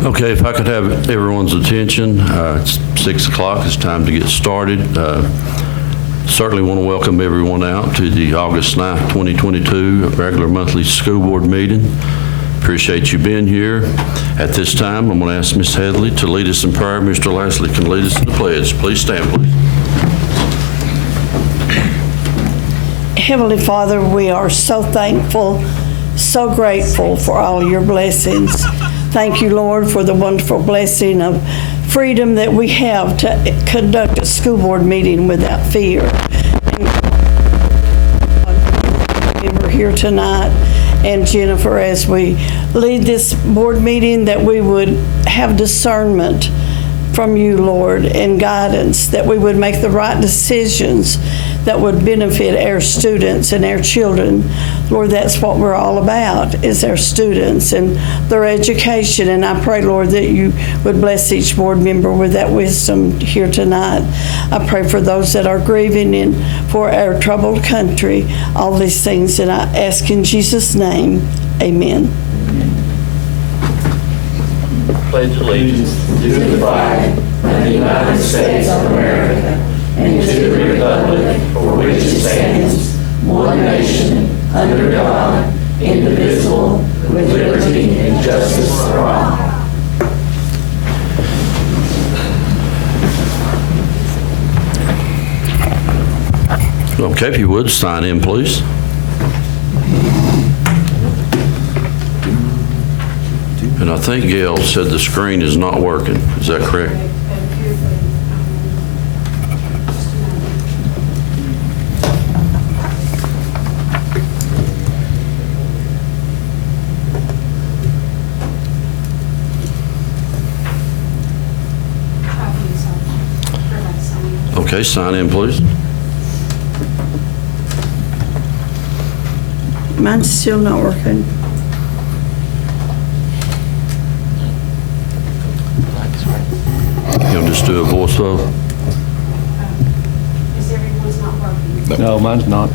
Okay, if I could have everyone's attention, it's 6 o'clock, it's time to get started. Certainly want to welcome everyone out to the August 9th, 2022 regular monthly school board meeting. Appreciate you being here. At this time, I'm going to ask Ms. Headley to lead us in prayer. Mr. Lashley can lead us in the pledge. Please stand, please. Heavenly Father, we are so thankful, so grateful for all your blessings. Thank you, Lord, for the wonderful blessing of freedom that we have to conduct a school board meeting without fear. And we're here tonight, and Jennifer, as we lead this board meeting, that we would have discernment from you, Lord, and guidance, that we would make the right decisions that would benefit our students and our children. Lord, that's what we're all about, is our students and their education. And I pray, Lord, that you would bless each board member with that wisdom here tonight. I pray for those that are grieving and for our troubled country, all these things, and I ask in Jesus' name, amen. Pledge allegiance to the flag of the United States of America and to the republic for which it stands, one nation, under God, indivisible, with liberty and justice for all. Okay, if you would, sign in, please. And I think Gail said the screen is not working. Is that correct? Okay, sign in, please. Mine's still not working. You'll just do a voice vote? Is everyone's not working? No, mine's not.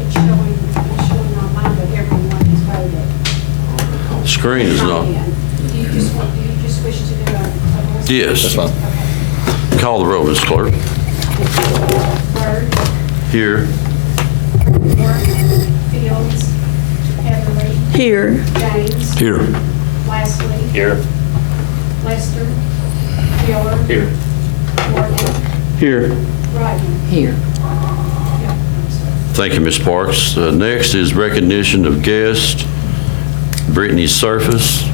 It's showing on mine, but everyone has voted. The screen is not. Do you just wish to do a voice? Yes. That's fine. Call the roll, Ms. Clerk. Bird, Here. Moore, Fields, Heatherly, Here. James, Here. Lastly, Here. Lester, Miller, Here. Morgan, Here. Rodney. Here. Thank you, Ms. Parks. Next is recognition of guest, Brittany Surface.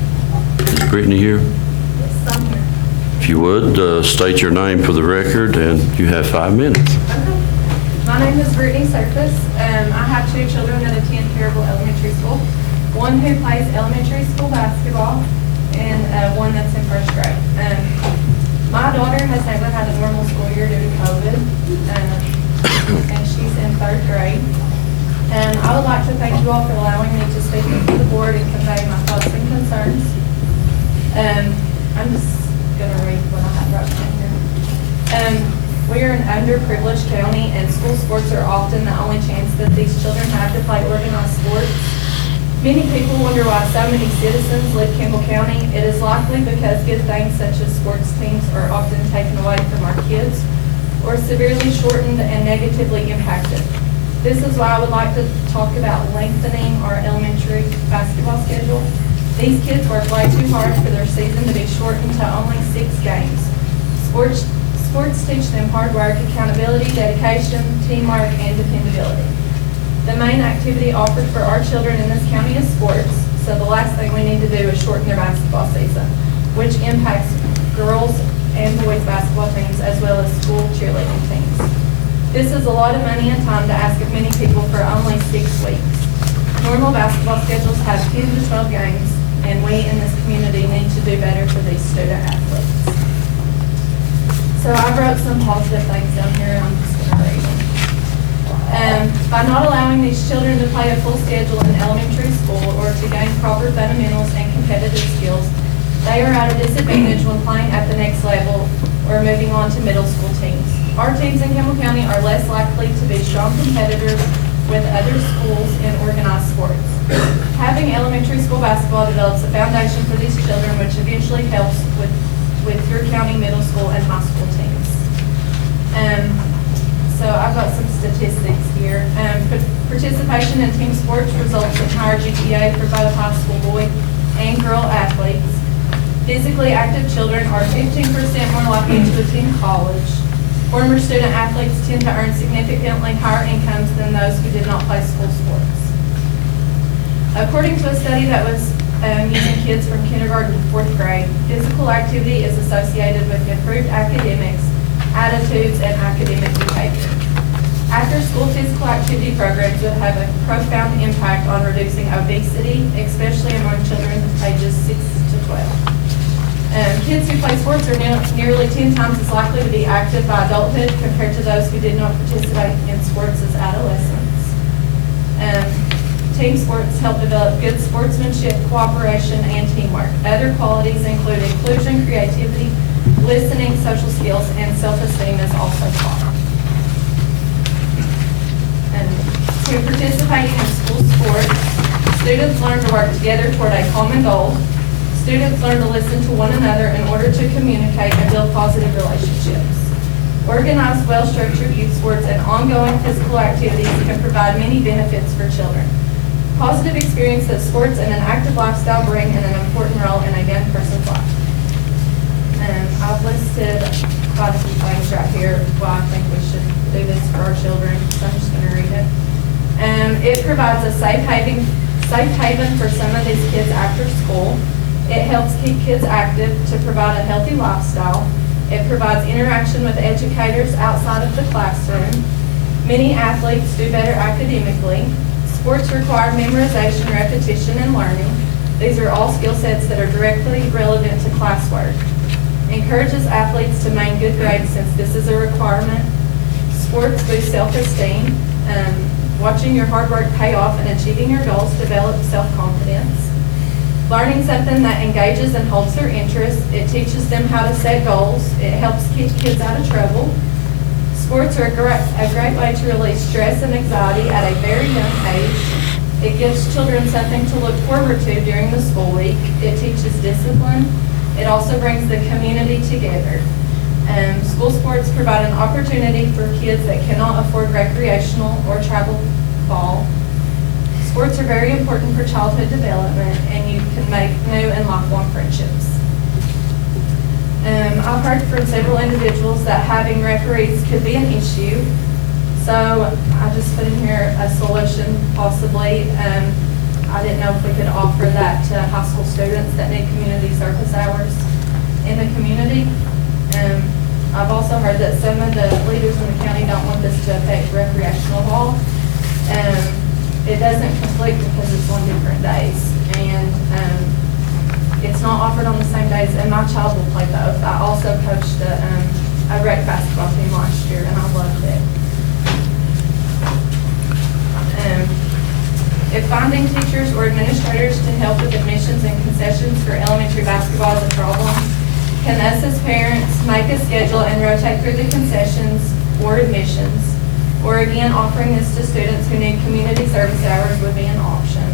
Is Brittany here? Yes, I'm here. If you would, state your name for the record, and you have 5 minutes. Okay. My name is Brittany Surface. I have 2 children that attend Campbell Elementary School. One who plays elementary school basketball and one that's in 1st grade. My daughter has never had a normal school year due to COVID, and she's in 3rd grade. And I would like to thank you all for allowing me to speak to the board and convey my thoughts and concerns. I'm just going to read what I have wrote down here. We are an underprivileged county, and school sports are often the only chance that these children have to play organized sports. Many people wonder why so many citizens leave Campbell County. It is likely because good things such as sports teams are often taken away from our kids or severely shortened and negatively impacted. This is why I would like to talk about lengthening our elementary basketball schedule. These kids work way too hard for their season to be shortened to only 6 games. Sports teach them hard work, accountability, dedication, teamwork, and dependability. The main activity offered for our children in this county is sports, so the last thing we need to do is shorten their basketball season, which impacts girls and boys basketball teams as well as school cheerleading teams. This is a lot of money and time to ask of many people for only 6 weeks. Normal basketball schedules have 10 to 12 games, and we in this community need to do better for these student athletes. So I wrote some positive things down here, and I'm just going to read them. By not allowing these children to play a full schedule in elementary school or to gain proper fundamentals and competitive skills, they are at a disadvantage when playing at the next level or moving on to middle school teams. Our teams in Campbell County are less likely to be strong competitors with other schools in organized sports. Having elementary school basketball develops a foundation for these children, which eventually helps with your county middle school and high school teams. So I've got some statistics here. Participation in team sports results in higher GPA for both high school boy and girl athletes. Physically active children are 15% more likely to attend college. Former student athletes tend to earn significantly higher incomes than those who did not play school sports. According to a study that was using kids from kindergarten to 4th grade, physical activity is associated with improved academics, attitudes, and academic behavior. After-school physical activity programs would have a profound impact on reducing obesity, especially among children ages 6 to 12. Kids who play sports are nearly 10 times as likely to be active by adulthood compared to those who did not participate in sports as adolescents. Team sports help develop good sportsmanship, cooperation, and teamwork. Other qualities include inclusion, creativity, listening, social skills, and self-esteem is also taught. Through participating in school sports, students learn to work together toward a common goal. Students learn to listen to one another in order to communicate and build positive relationships. Organized, well-structured youth sports and ongoing physical activities can provide many benefits for children. Positive experience that sports and an active lifestyle bring in an important role in a young person's life. I've listed quite a few things right here why I think we should do this for our children, so I'm just going to read it. It provides a safe haven for some of these kids after school. It helps keep kids active to provide a healthy lifestyle. It provides interaction with educators outside of the classroom. Many athletes do better academically. Sports require memorization, repetition, and learning. These are all skill sets that are directly relevant to classwork. Encourages athletes to maintain good grades since this is a requirement. Sports boost self-esteem. Watching your hard work pay off and achieving your goals develops self-confidence. Learning something that engages and holds their interest. It teaches them how to set goals. It helps keep kids out of trouble. Sports are a great way to release stress and anxiety at a very young age. It gives children something to look forward to during the school week. It teaches discipline. It also brings the community together. School sports provide an opportunity for kids that cannot afford recreational or travel ball. Sports are very important for childhood development, and you can make new and lifelong friendships. I've heard from several individuals that having referees could be an issue. So I just put in here a solution possibly. I didn't know if we could offer that to high school students that need community service hours in the community. I've also heard that some of the leaders in the county don't want this to affect recreational ball. It doesn't conflict because it's on different days. And it's not offered on the same days, and my child will play both. I also coached a rec basketball team last year, and I loved it. If finding teachers or administrators to help with admissions and concessions for elementary basketball is a problem, can us as parents make a schedule and rotate through the concessions or admissions? Or again, offering this to students who need community service hours would be an option.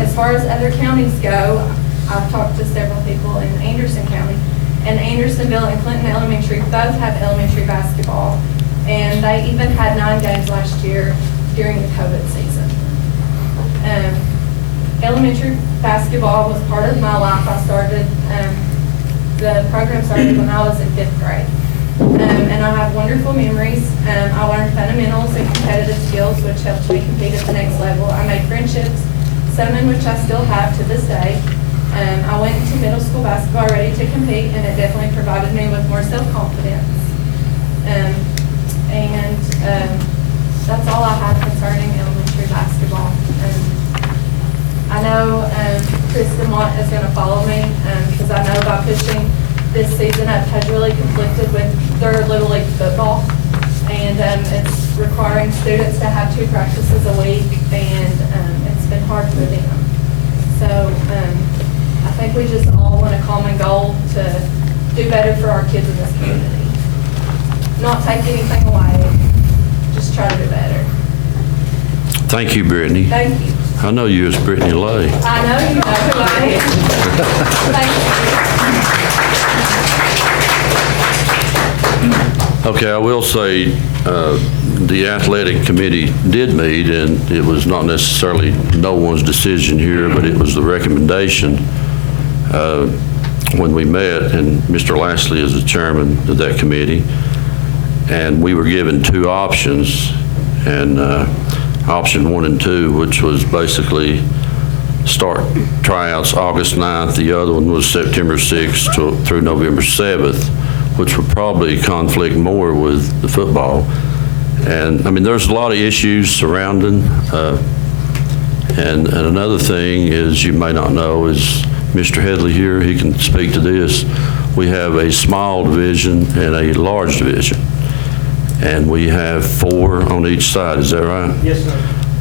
As far as other counties go, I've talked to several people in Anderson County, and Andersonville and Clinton Elementary both have elementary basketball, and they even had 9 games last year during the COVID season. Elementary basketball was part of my life. I started, the program started when I was in 5th grade. And I have wonderful memories. I learned fundamentals and competitive skills, which helped me compete at the next level. I made friendships, some in which I still have to this day. I went into middle school basketball ready to compete, and it definitely provided me with more self-confidence. That's all I have concerning elementary basketball. I know Kristen Watt is going to follow me because I know by pushing this season up has really conflicted with their Little League football, and it's requiring students to have 2 practices a week, and it's been hard for them. So I think we just all want a common goal to do better for our kids in this community. Not take anything away, just try to do better. Thank you, Brittany. Thank you. I know you as Brittany Lay. I know you know who I am. Thank you. Okay, I will say, the athletic committee did meet, and it was not necessarily no one's decision here, but it was the recommendation when we met, and Mr. Lashley is the chairman of that committee, and we were given two options, and option 1 and 2, which was basically start tryouts August 9th. The other one was September 6th through November 7th, which would probably conflict more with the football. And, I mean, there's a lot of issues surrounding, and another thing is, you may not know, is Mr. Headley here, he can speak to this. We have a small division and a large division, and we have 4 on each side, is that right? Yes, sir.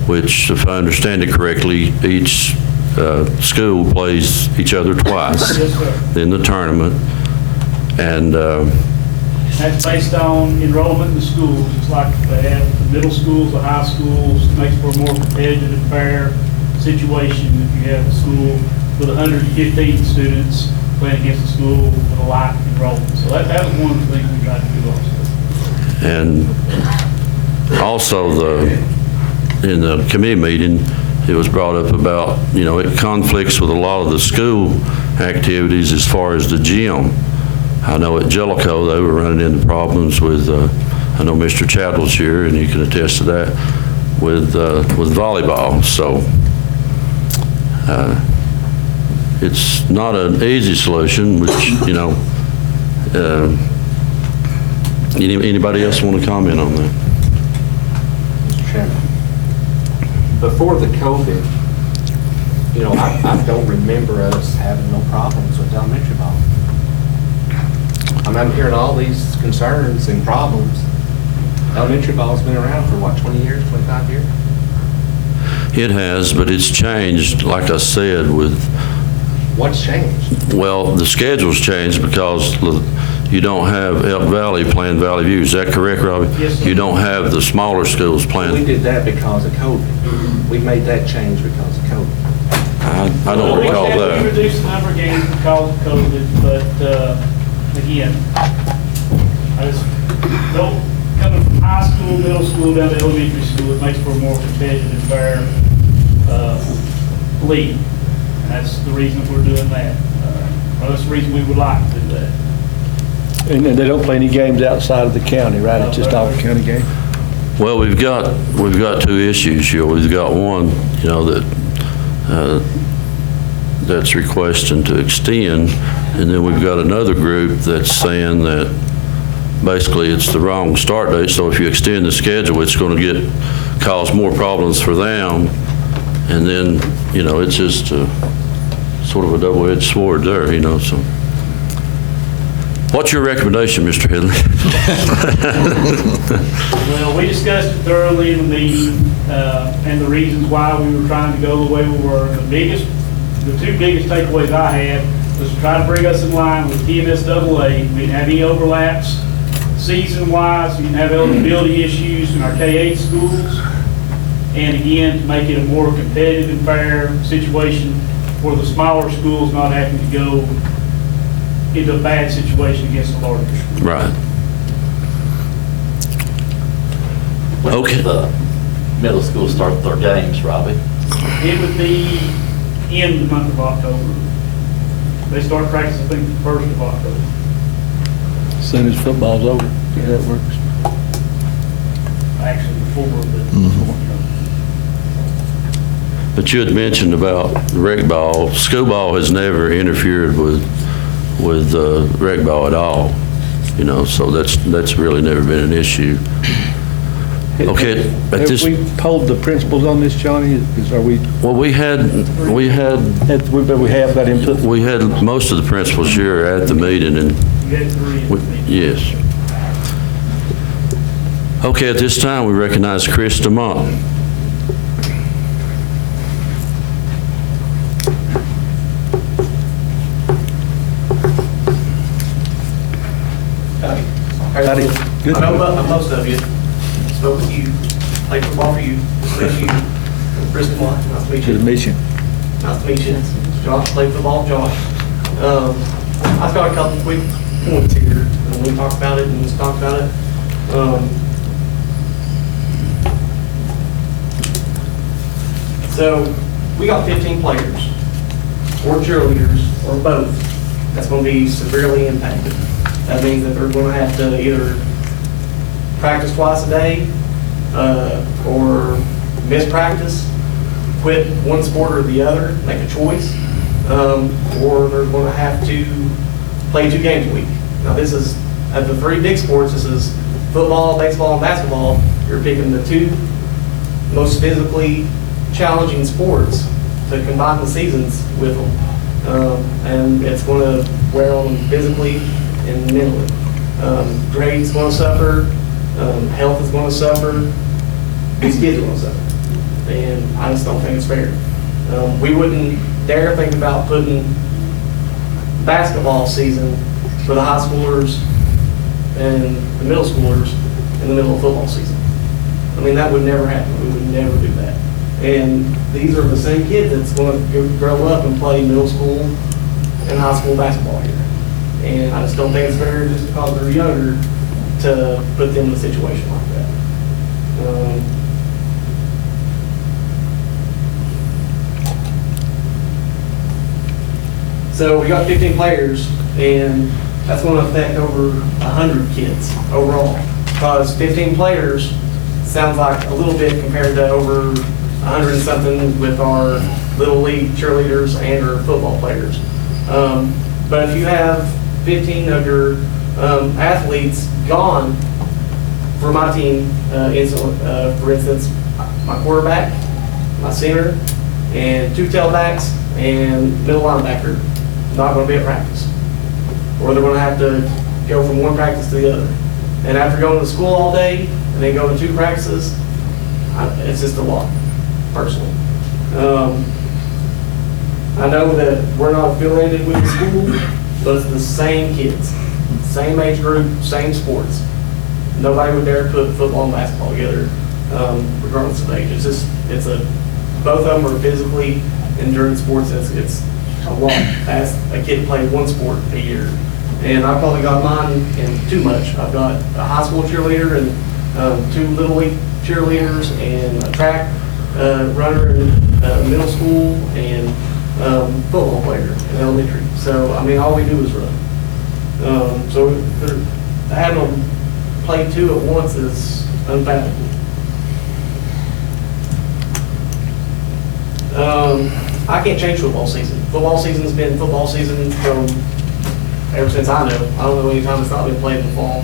Which, if I understand it correctly, each school plays each other twice Yes, sir. in the tournament. And That's based on enrollment in the schools. It's like they have the middle schools, the high schools, makes for a more competitive and fair situation if you have a school with 115 students playing against a school with a like enrollment. So that was one of the things we tried to do also. And also in the committee meeting, it was brought up about, you know, it conflicts with a lot of the school activities as far as the gym. I know at Jellicoe, they were running into problems with, I know Mr. Chattel's here, and you can attest to that, with volleyball. So it's not an easy solution, which, you know, anybody else want to comment on that? Mr. Chairman, before the COVID, you know, I don't remember us having no problems with elementary ball. I'm hearing all these concerns and problems. Elementary ball's been around for what, 20 years, 25 years? It has, but it's changed, like I said, with, What's changed? well, the schedule's changed because you don't have Elk Valley playing Valley View. Is that correct, Robbie? Yes, sir. You don't have the smaller schools We playing. did that because of COVID. We made that change because of COVID. I don't recall We that. reduced the number of games because of COVID, but again, I just don't, coming from high school, middle school, down to elementary school, it makes for a more competitive and fair league. And that's the reason we're doing that. Well, that's the reason we would like to do that. And they don't play any games outside of the county, right? It's just all county game? Well, we've got 2 issues here. We've got one, you know, that's requesting to extend, and then we've got another group that's saying that basically it's the wrong start date, so if you extend the schedule, it's going to cause more problems for them, and then, you know, it's just sort of a double-edged sword there, you know, so. What's your recommendation, Mr. Headley? Well, we discussed it thoroughly in the meeting, and the reasons why we were trying to go the way we were. The 2 biggest takeaways I had was to try to bring us in line with TMSAA. We didn't have any overlaps season-wise, we didn't have eligibility issues in our K-8 schools. And again, to make it a more competitive and fair situation for the smaller schools not having to go into a bad situation against the larger schools. Right. When Okay. does the middle school start their games, Robbie? It would be in the month of October. They start practice, I think, the 1st of October. As soon as football's over, yeah, that works. Actually, before, but, But you had mentioned about rec ball. School ball has never interfered with rec ball at all, you know, so that's really never been an issue. Okay, at this, Have we polled the principals on this, Johnny? Are we, well, we had but we have got input? we had most of the principals here at the meeting, and you had 3 in the meeting. yes. Okay, at this time, we recognize Chris DeMont. Howdy. Good. I know most of you, spoke with you, played football for you, especially you. Chris Lamar, nice to meet To you. the mission. Nice to meet you. Josh, played football, Josh. I've got a couple quick points here, and we talked about it, and just talked about it. So, we got 15 players, or cheerleaders, or both, that's going to be severely impacted. That means that they're going to have to either practice twice a day, or miss practice, quit one sport or the other, make a choice, or they're going to have to play 2 games a week. Now this is, of the 3 big sports, this is football, baseball, and basketball. You're picking the 2 most physically challenging sports to combine the seasons with them. And it's going to wear on them physically and mentally. Grades going to suffer, health is going to suffer, these kids are going to suffer. And I just don't think it's fair. We wouldn't dare think about putting basketball season for the high schoolers and the middle schoolers in the middle of football season. I mean, that would never happen. We would never do that. And these are the same kids that's going to grow up and play middle school and high school basketball here. And I just don't think it's fair just because they're younger to put them in a situation like that. So we got 15 players, and that's going to affect over 100 kids overall. Because 15 players sounds like a little bit compared to over 100 and something with our little league cheerleaders and our football players. But if you have 15 of your athletes gone for my team, for instance, my quarterback, my center, and 2 tailbacks, and middle linebacker, not going to be at practice. Or they're going to have to go from one practice to the other. And after going to school all day, and then go to 2 practices, it's just a lot, personally. I know that we're not affiliated with the school, but it's the same kids, same age group, same sports. Nobody would dare put football and basketball together, regardless of age. Both of them are physically endurance sports. It's a lot. As a kid played 1 sport a year. And I probably got mine in too much. I've got a high school cheerleader and 2 little league cheerleaders and a track runner in middle school and football player in elementary. So, I mean, all we do is run. So having them play 2 at once is unfathomable. I can't change football season. Football season's been football season from ever since I know. I don't know any time it's not been played in the fall.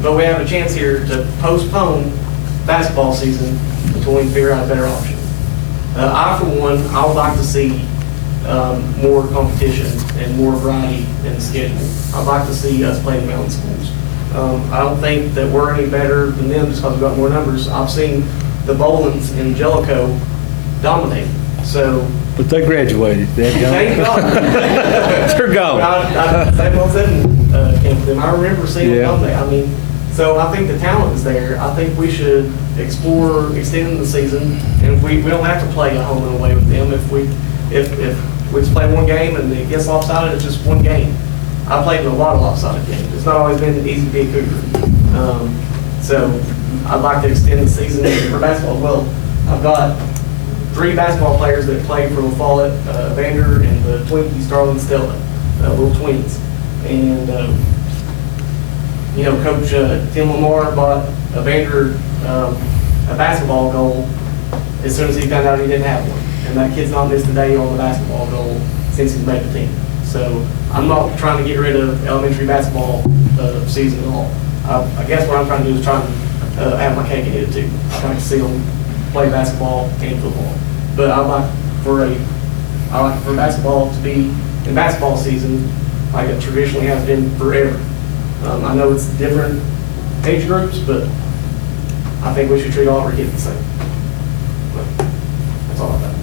But we have a chance here to postpone basketball season until we can figure out a better option. I, for one, I would like to see more competition and more variety in the schedule. I'd like to see us play the mountain schools. I don't think that we're any better than them just because we've got more numbers. I've seen the Bolins in Jellicoe dominate. So, But they graduated. They're thank gone. God. They're gone. Same old seven came to them. I remember seeing them Yeah. dominate. I mean, so I think the talent is there. I think we should explore extending the season, and we don't have to play a home and away with them. If we just play 1 game and it gets lopsided, it's just 1 game. I've played in a lot of lopsided games. It's not always been easy to be a Cougar. So I'd like to extend the season for basketball. Well, I've got 3 basketball players that play for Follett, Vander, and the Twinkie, Starling, Stella, little twins. And, Coach Tim Lamar bought a Vander a basketball goal as soon as he found out he didn't have one. And that kid's not missed a day on the basketball goal since he's made the team. So I'm not trying to get rid of elementary basketball season at all. I guess what I'm trying to do is try to have my cake and eat it too. I like to see them play basketball and football. But I like for basketball to be in basketball season like it traditionally has been forever. I know it's different age groups, but I think we should treat all of our kids the same. But that's all I've got.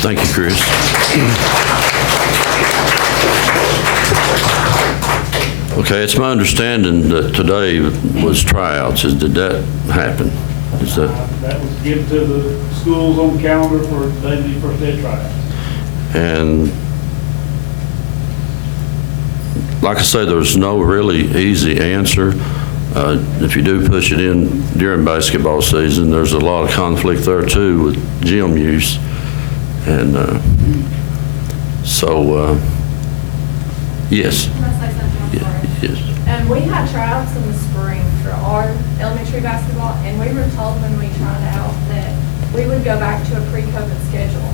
Thank you, Chris. Okay, it's my understanding that today was tryouts. Did that happen? Is that, That was given to the schools on the calendar for daily first ed tryouts. and like I say, there's no really easy answer. If you do push it in during basketball season, there's a lot of conflict there too with gym use. And so, yes. Can I say something? I'm sorry. Yes. We had tryouts in the spring for our elementary basketball, and we were told when we tried out that we would go back to a pre-COVID schedule.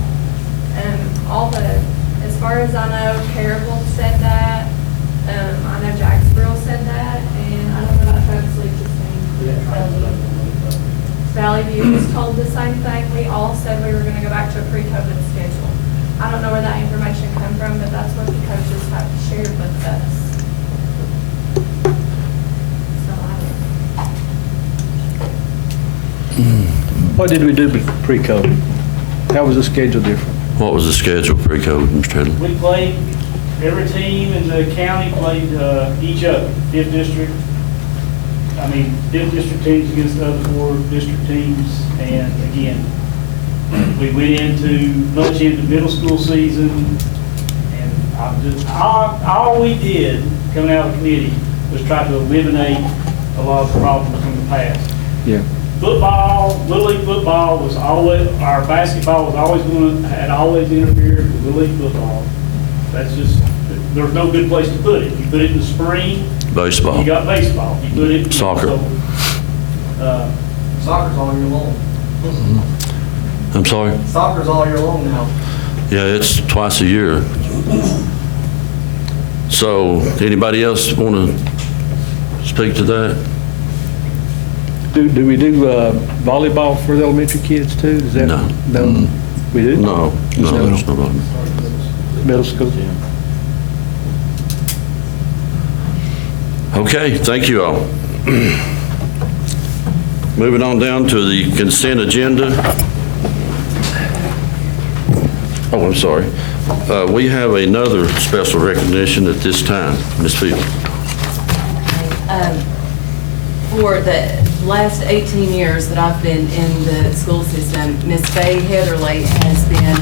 As far as I know, Campbell said that, I know Jacksboro said that, and I don't know about Travis Leach's thing. Valley View was told the same thing. We all said we were gonna go back to a pre-COVID schedule. I don't know where that information come from, but that's what the coaches have shared with us. What did we do pre-COVID? How was the schedule different? What was the schedule pre-COVID, Mr. Headley? We played, every team in the county played each other, fifth district teams against the other 4 district teams. And again, we went much into middle school season, and all we did coming out of the committee was try to eliminate a lot of the problems from the past. Yeah. Football, Little League football was always, our basketball was always had always interfered with Little League football. That's just, there's no good place to put it. You put it in the spring, Baseball. you got baseball. You put it. Soccer. Soccer's all year long. I'm sorry? Soccer's all year long now. Yeah, it's twice a year. So, anybody else want to speak to that? Do we do volleyball for the elementary kids too? Is that? No. No? We do? No, there's nobody. Middle school? Okay, thank you all. Moving on down to the consent agenda. Oh, I'm sorry. We have another special recognition at this time. Ms. Field. For the last 18 years that I've been in the school system, Ms. Faye Heatherly has been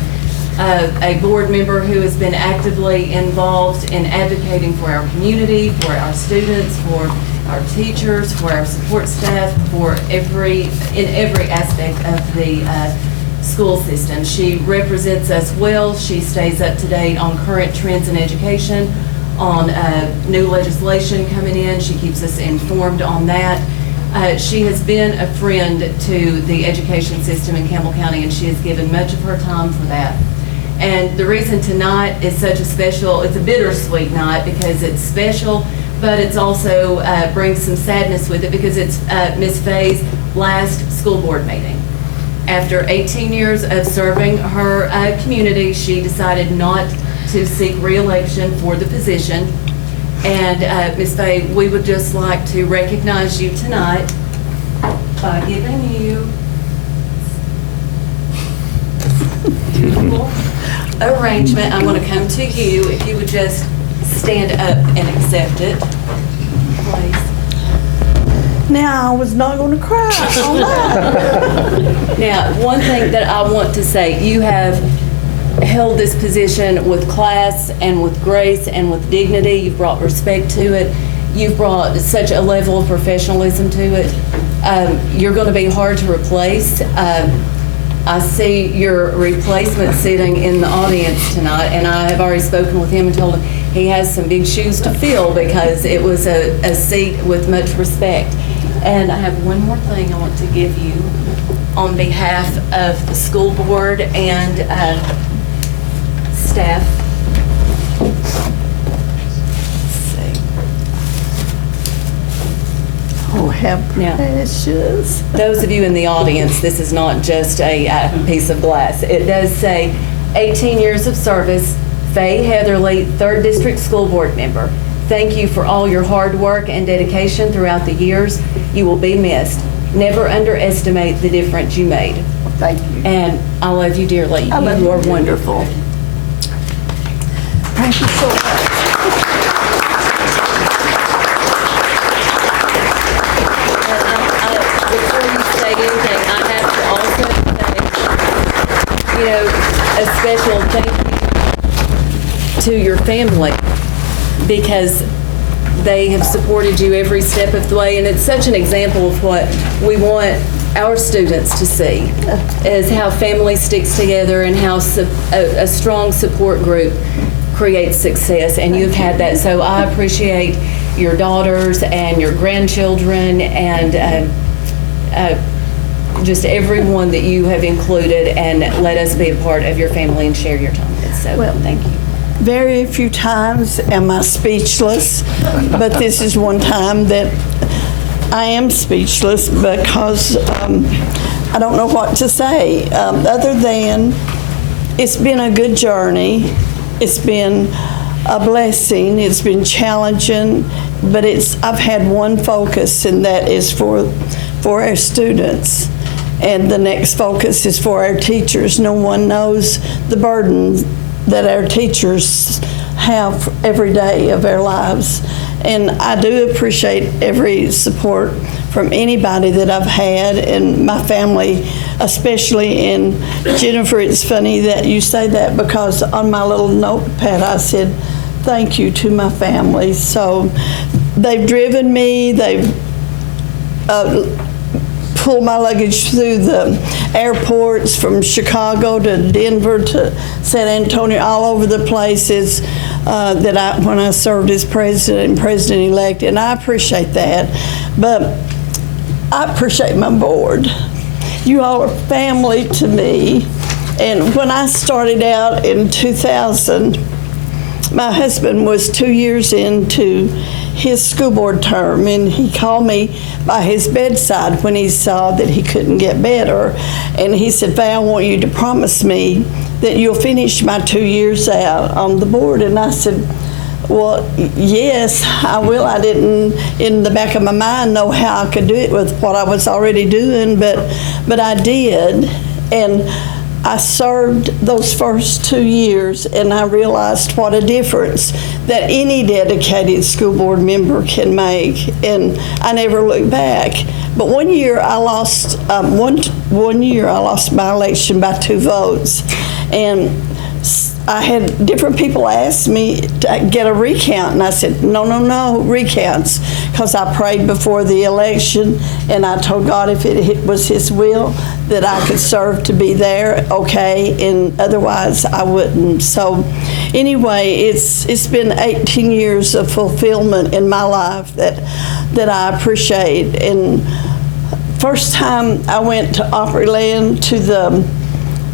a board member who has been actively involved in advocating for our community, for our students, for our teachers, for our support staff, in every aspect of the school system. She represents us well. She stays up to date on current trends in education, on new legislation coming in. She keeps us informed on that. She has been a friend to the education system in Campbell County, and she has given much of her time for that. And the reason tonight is such a special, it's a bittersweet night because it's special, but it's also brings some sadness with it because it's Ms. Faye's last school board meeting. After 18 years of serving her community, she decided not to seek re-election for the position. And Ms. Faye, we would just like to recognize you tonight by giving you arrangement. I'm going to come to you. If you would just stand up and accept it, please. Now, I was not going to cry on that. Now, one thing that I want to say, you have held this position with class and with grace and with dignity. You've brought respect to it. You've brought such a level of professionalism to it. You're going to be hard to replace. I see your replacement sitting in the audience tonight, and I have already spoken with him and told him he has some big shoes to fill because it was a seat with much respect. And I have one more thing I want to give you on behalf of the school board and staff. Let's see. Oh, how Now, precious. those of you in the audience, this is not just a piece of glass. It does say 18 years of service, Faye Heatherly, 3rd District School Board Member. Thank you for all your hard work and dedication throughout the years. You will be missed. Never underestimate the difference you made. Thank you. And I love you dearly. I love You you are dearly. wonderful. Thank you so much. Before you say anything, a special thank you to your family, because they have supported you every step of the way, and it's such an example of what we want our students to see, is how family sticks together and how a strong support group creates success, and you've had that. So I appreciate your daughters and your grandchildren and just everyone that you have included and let us be a part of your family and share your time with. So thank you. Very few times am I speechless, but this is one time that I am speechless because I don't know what to say other than it's been a good journey. It's been a blessing. It's been challenging, but I've had one focus, and that is for our students. And the next focus is for our teachers. No one knows the burden that our teachers have every day of our lives. And I do appreciate every support from anybody that I've had, and my family especially. And Jennifer, it's funny that you say that, because on my little notepad I said, thank you to my family. So they've driven me, they've pulled my luggage through the airports from Chicago to Denver to San Antonio, all over the places when I served as president and president-elect, and I appreciate that. But I appreciate my board. You all are family to me. And when I started out in 2000, my husband was 2 years into his school board term, and he called me by his bedside when he saw that he couldn't get better. And he said, Val, I want you to promise me that you'll finish my 2 years out on the board. And I said, well, yes, I will. I didn't, in the back of my mind, know how I could do it with what I was already doing, but I did. And I served those first 2 years, and I realized what a difference that any dedicated school board member can make, and I never looked back. But one year I lost one year I lost my election by 2 votes, and I had different people ask me to get a recount, and I said, no recounts, because I prayed before the election, and I told God if it was His will that I could serve to be there, okay, and otherwise I wouldn't. So anyway, it's been 18 years of fulfillment in my life that I appreciate. And first time I went to Opryland to the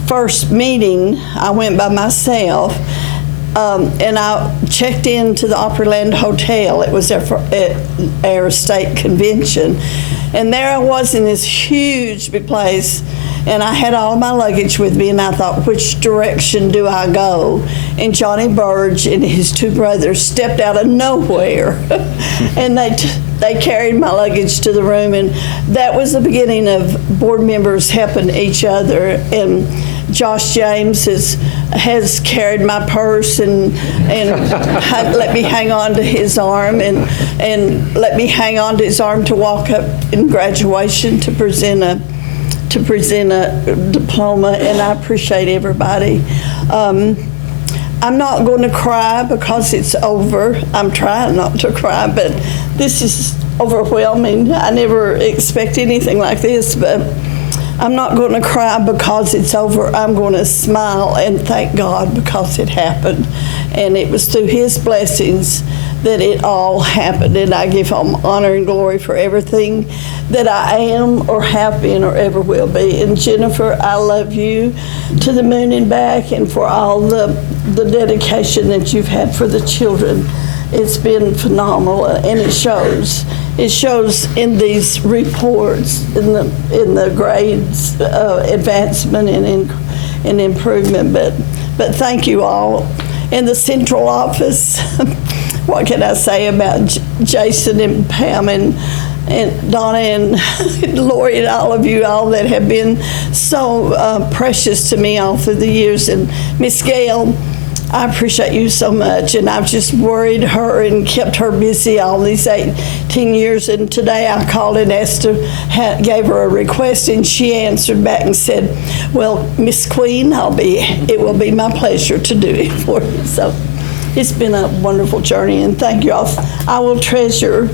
first meeting, I went by myself, and I checked into the Opryland Hotel. It was our state convention, and there I was in this huge big place, and I had all my luggage with me, and I thought, which direction do I go? And Johnny Burge and his 2 brothers stepped out of nowhere, and they carried my luggage to the room, and that was the beginning of board members helping each other. And Josh James has carried my purse and let me hang on to his arm and let me hang on to his arm to walk up in graduation to present a diploma, and I appreciate everybody. I'm not going to cry because it's over. I'm trying not to cry, but this is overwhelming. I never expect anything like this, but I'm not going to cry because it's over. I'm going to smile and thank God because it happened. And it was through His blessings that it all happened. And I give Him honor and glory for everything that I am or have been or ever will be. And Jennifer, I love you to the moon and back, and for all the dedication that you've had for the children. It's been phenomenal, and it shows. It shows in these reports, in the grades, advancement and improvement. But thank you all. In the central office, what can I say about Jason and Pam and Donna and Lori and all of you all that have been so precious to me all through the years. And Miss Gail, I appreciate you so much, and I've just worried her and kept her busy all these 18 years, and today I called and asked her, gave her a request, and she answered back and said, well, Miss Queen, it will be my pleasure to do it for you. So it's been a wonderful journey, and thank you all. I will treasure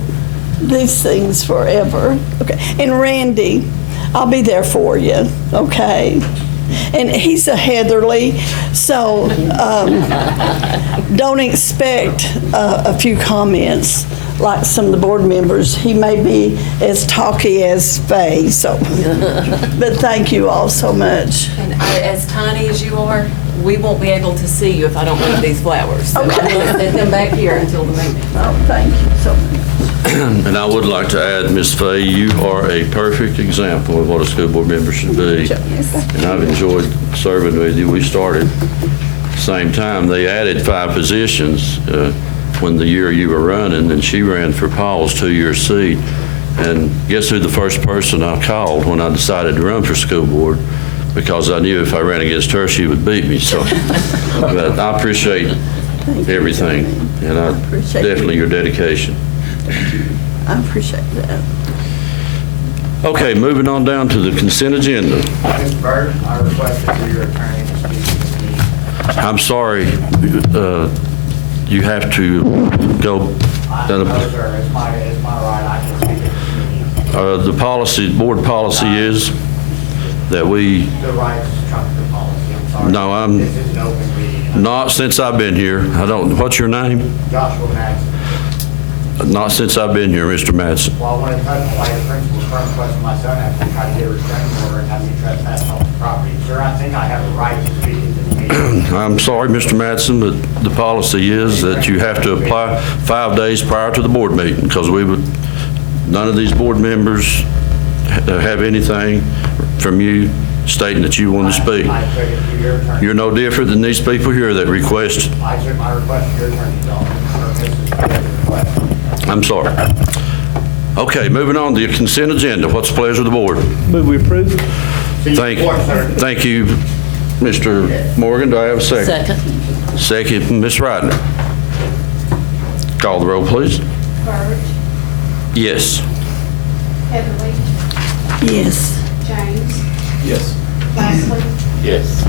these things forever. Okay, and Randy, I'll be there for you, okay? And he's a Heatherly, so don't expect a few comments like some of the board members. He may be as talky as Faye, so. But thank you all so much. And as tiny as you are, we won't be able to see you if I don't move these flowers. So I'm going to set them back here until the meeting. Oh, thank you so much. And I would like to add, Ms. Fay, you are a perfect example of what a school board member should be. And I've enjoyed serving with you. We started same time. They added 5 positions when the year you were running, and she ran for Paul's 2-year seat. And guess who the first person I called when I decided to run for school board? Because I knew if I ran against her, she would beat me. So, but I appreciate everything, and definitely your dedication. I appreciate that. Okay, moving on down to the consent agenda. Mr. Byrd, I requested for your attorney to speak to me. I'm sorry, you have to go. No, sir, it's my right, I can speak at the meeting. The policy, board policy is that we, The rights trump the policy, I'm sorry. No, This is an open meeting. not since I've been here. What's your name? Joshua Madison. Not since I've been here, Mr. Madison. Well, I want to touch on why the principal's firm requested my son after he tried to get a restraining order and have me trespass on his property. Sir, I think I have a right to speak at this meeting. I'm sorry, Mr. Madison, but the policy is that you have to apply 5 days prior to the board meeting, because none of these board members have anything from you stating that you want to speak. I took it to your attorney. You're no different than these people here that request. I took my request to your attorney's office. Or Mrs. request. I'm sorry. Okay, moving on to the consent agenda. What's the pleasure of the board? Move we approve? Thank you, Mr. Morgan. Do I have a second? Second, Ms. Ryder. Call the roll, please. Byrd, Yes. Heatherly, Yes. James, Yes. Lastly, Yes.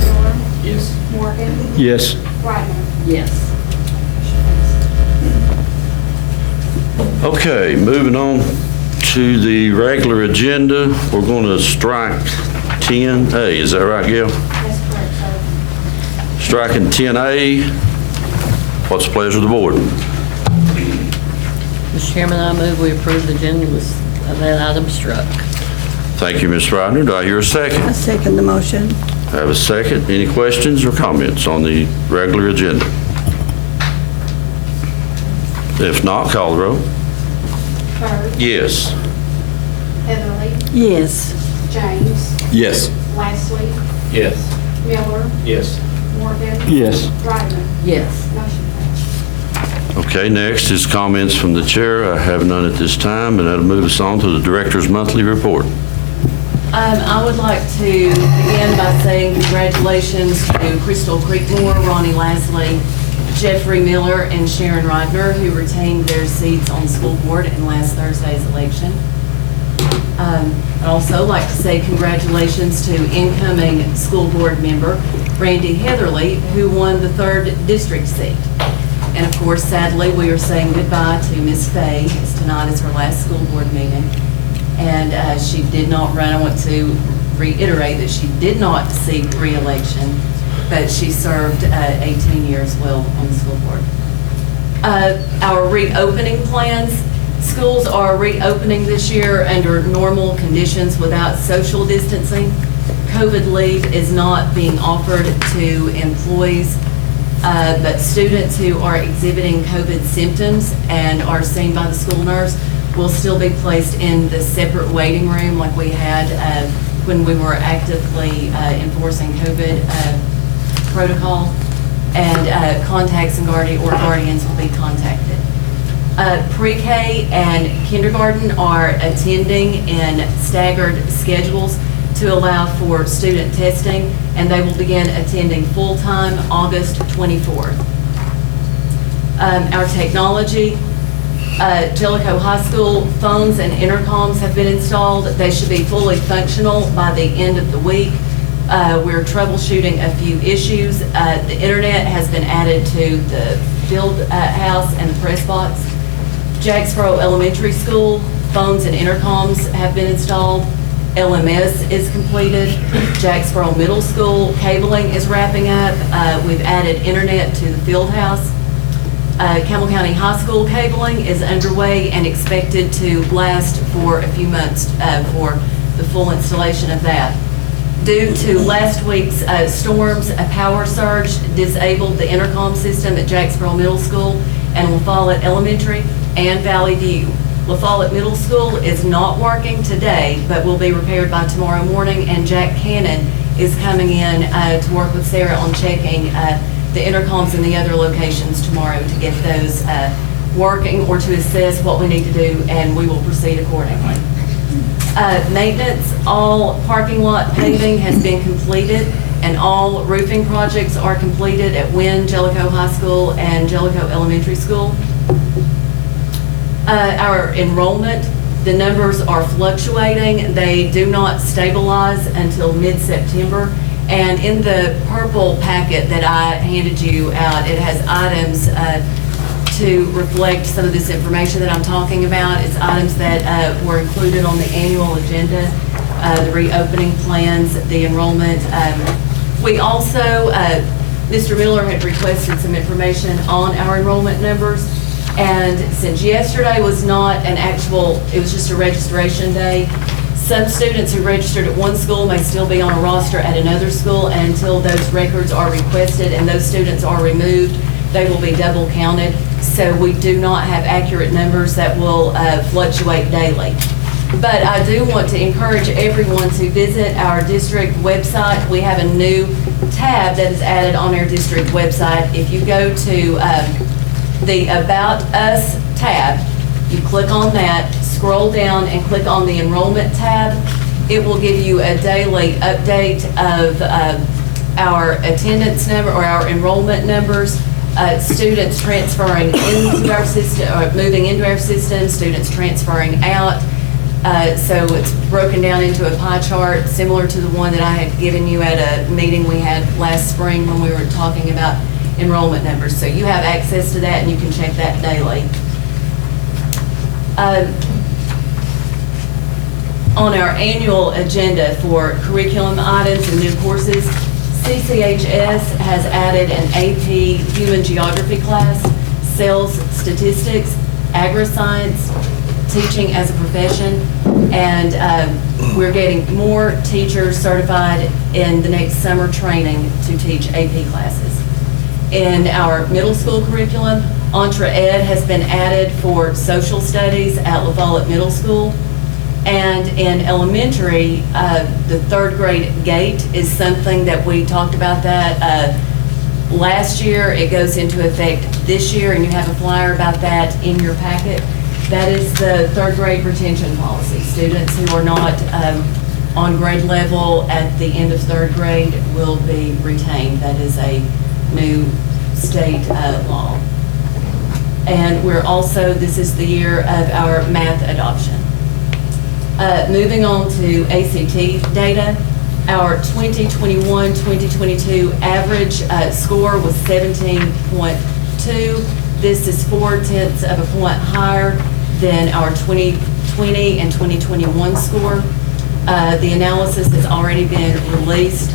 Miller, Yes. Morgan, Yes. Ryder. Yes. Okay, moving on to the regular agenda. We're going to strike 10A. Is that right, Gail? That's correct, sir. Striking 10A. What's the pleasure of the board? Mr. Chairman, I move we approve the agenda with that item struck. Thank you, Ms. Ryder. Do I hear a second? I second the motion. I have a second. Any questions or comments on the regular agenda? If not, call the roll. Byrd, Yes. Heatherly, Yes. James, Yes. Lastly, Yes. Miller, Yes. Morgan, Yes. Ryder. Yes. Motion passed. Okay, next is comments from the chair. I have none at this time, and that'll move us on to the director's monthly report. I would like to begin by saying congratulations to Crystal Creekmore, Ronnie Lasley, Jeffrey Miller, and Sharon Rodner, who retained their seats on the school board in last Thursday's election. I'd also like to say congratulations to incoming school board member Randy Heatherly, who won the 3rd district seat. And of course, sadly, we are saying goodbye to Ms. Fay, as tonight is her last school board meeting. And she did not run. I want to reiterate that she did not seek re-election, but she served 18 years well on the school board. Our reopening plans, schools are reopening this year under normal conditions without social distancing. COVID leave is not being offered to employees, but students who are exhibiting COVID symptoms and are seen by the school nurse will still be placed in the separate waiting room like we had when we were actively enforcing COVID protocol, and contacts and guardians will be contacted. Pre-K and kindergarten are attending in staggered schedules to allow for student testing, and they will begin attending full-time August 24th. Our technology, Jellicoe High School phones and intercoms have been installed. They should be fully functional by the end of the week. We're troubleshooting a few issues. The internet has been added to the field house and the press box. Jacksboro Elementary School phones and intercoms have been installed. LMS is completed. Jacksboro Middle School cabling is wrapping up. We've added internet to the field house. Campbell County High School cabling is underway and expected to last for a few months for the full installation of that. Due to last week's storms, a power surge disabled the intercom system at Jacksboro Middle School and La Follette Elementary and Valley View. La Follette Middle School is not working today, but will be repaired by tomorrow morning, and Jack Cannon is coming in to work with Sarah on checking the intercoms in the other locations tomorrow to get those working or to assess what we need to do, and we will proceed accordingly. Maintenance, all parking lot paving has been completed, and all roofing projects are completed at Wynn, Jellicoe High School, and Jellicoe Elementary School. Our enrollment, the numbers are fluctuating. They do not stabilize until mid-September. And in the purple packet that I handed you out, it has items to reflect some of this information that I'm talking about. It's items that were included on the annual agenda, the reopening plans, the enrollment. We also, Mr. Miller had requested some information on our enrollment numbers. And since yesterday was not an actual, it was just a registration day, some students who registered at one school may still be on a roster at another school, and until those records are requested and those students are removed, they will be double counted. So we do not have accurate numbers that will fluctuate daily. But I do want to encourage everyone to visit our district website. We have a new tab that is added on our district website. If you go to the About Us tab, you click on that, scroll down and click on the Enrollment tab. It will give you a daily update of our attendance number or our enrollment numbers, students transferring into our system, or moving into our system, students transferring out. So it's broken down into a pie chart similar to the one that I had given you at a meeting we had last spring when we were talking about enrollment numbers. So you have access to that and you can check that daily. On our annual agenda for curriculum items and new courses, CCHS has added an AP Human Geography class, Sales Statistics, Agri-Science, Teaching as a Profession, and we're getting more teachers certified in the next summer training to teach AP classes. In our middle school curriculum, Entre Ed has been added for social studies at La Follette Middle School. And in elementary, the third grade gate is something that we talked about that last year. It goes into effect this year, and you have a flyer about that in your packet. That is the third grade retention policy. Students who are not on grade level at the end of third grade will be retained. That is a new state law. And we're also, this is the year of our math adoption. Moving on to ACT data, our 2021-2022 average score was 17.2. This is 0.4 of a point higher than our 2020 and 2021 score. The analysis has already been released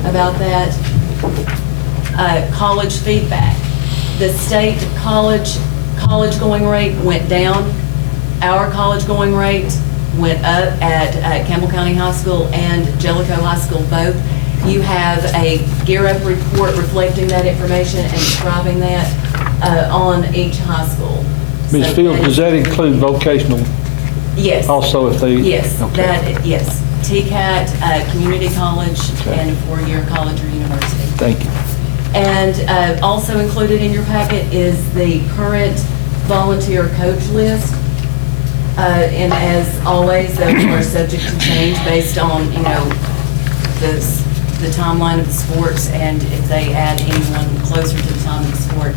about that. College feedback. The state college going rate went down. Our college going rate went up at Campbell County High School and Jellicoe High School both. You have a Gear Up report reflecting that information and describing that on each high school. Ms. So Fields, does that include vocational? Yes. Also, if they? Yes, Okay. yes. TCAT, community college, Okay. and four-year college or university. Thank you. And also included in your packet is the current volunteer coach list. And as always, those are subject to change based on, the timeline of the sports and if they add anyone closer to the time of the sport.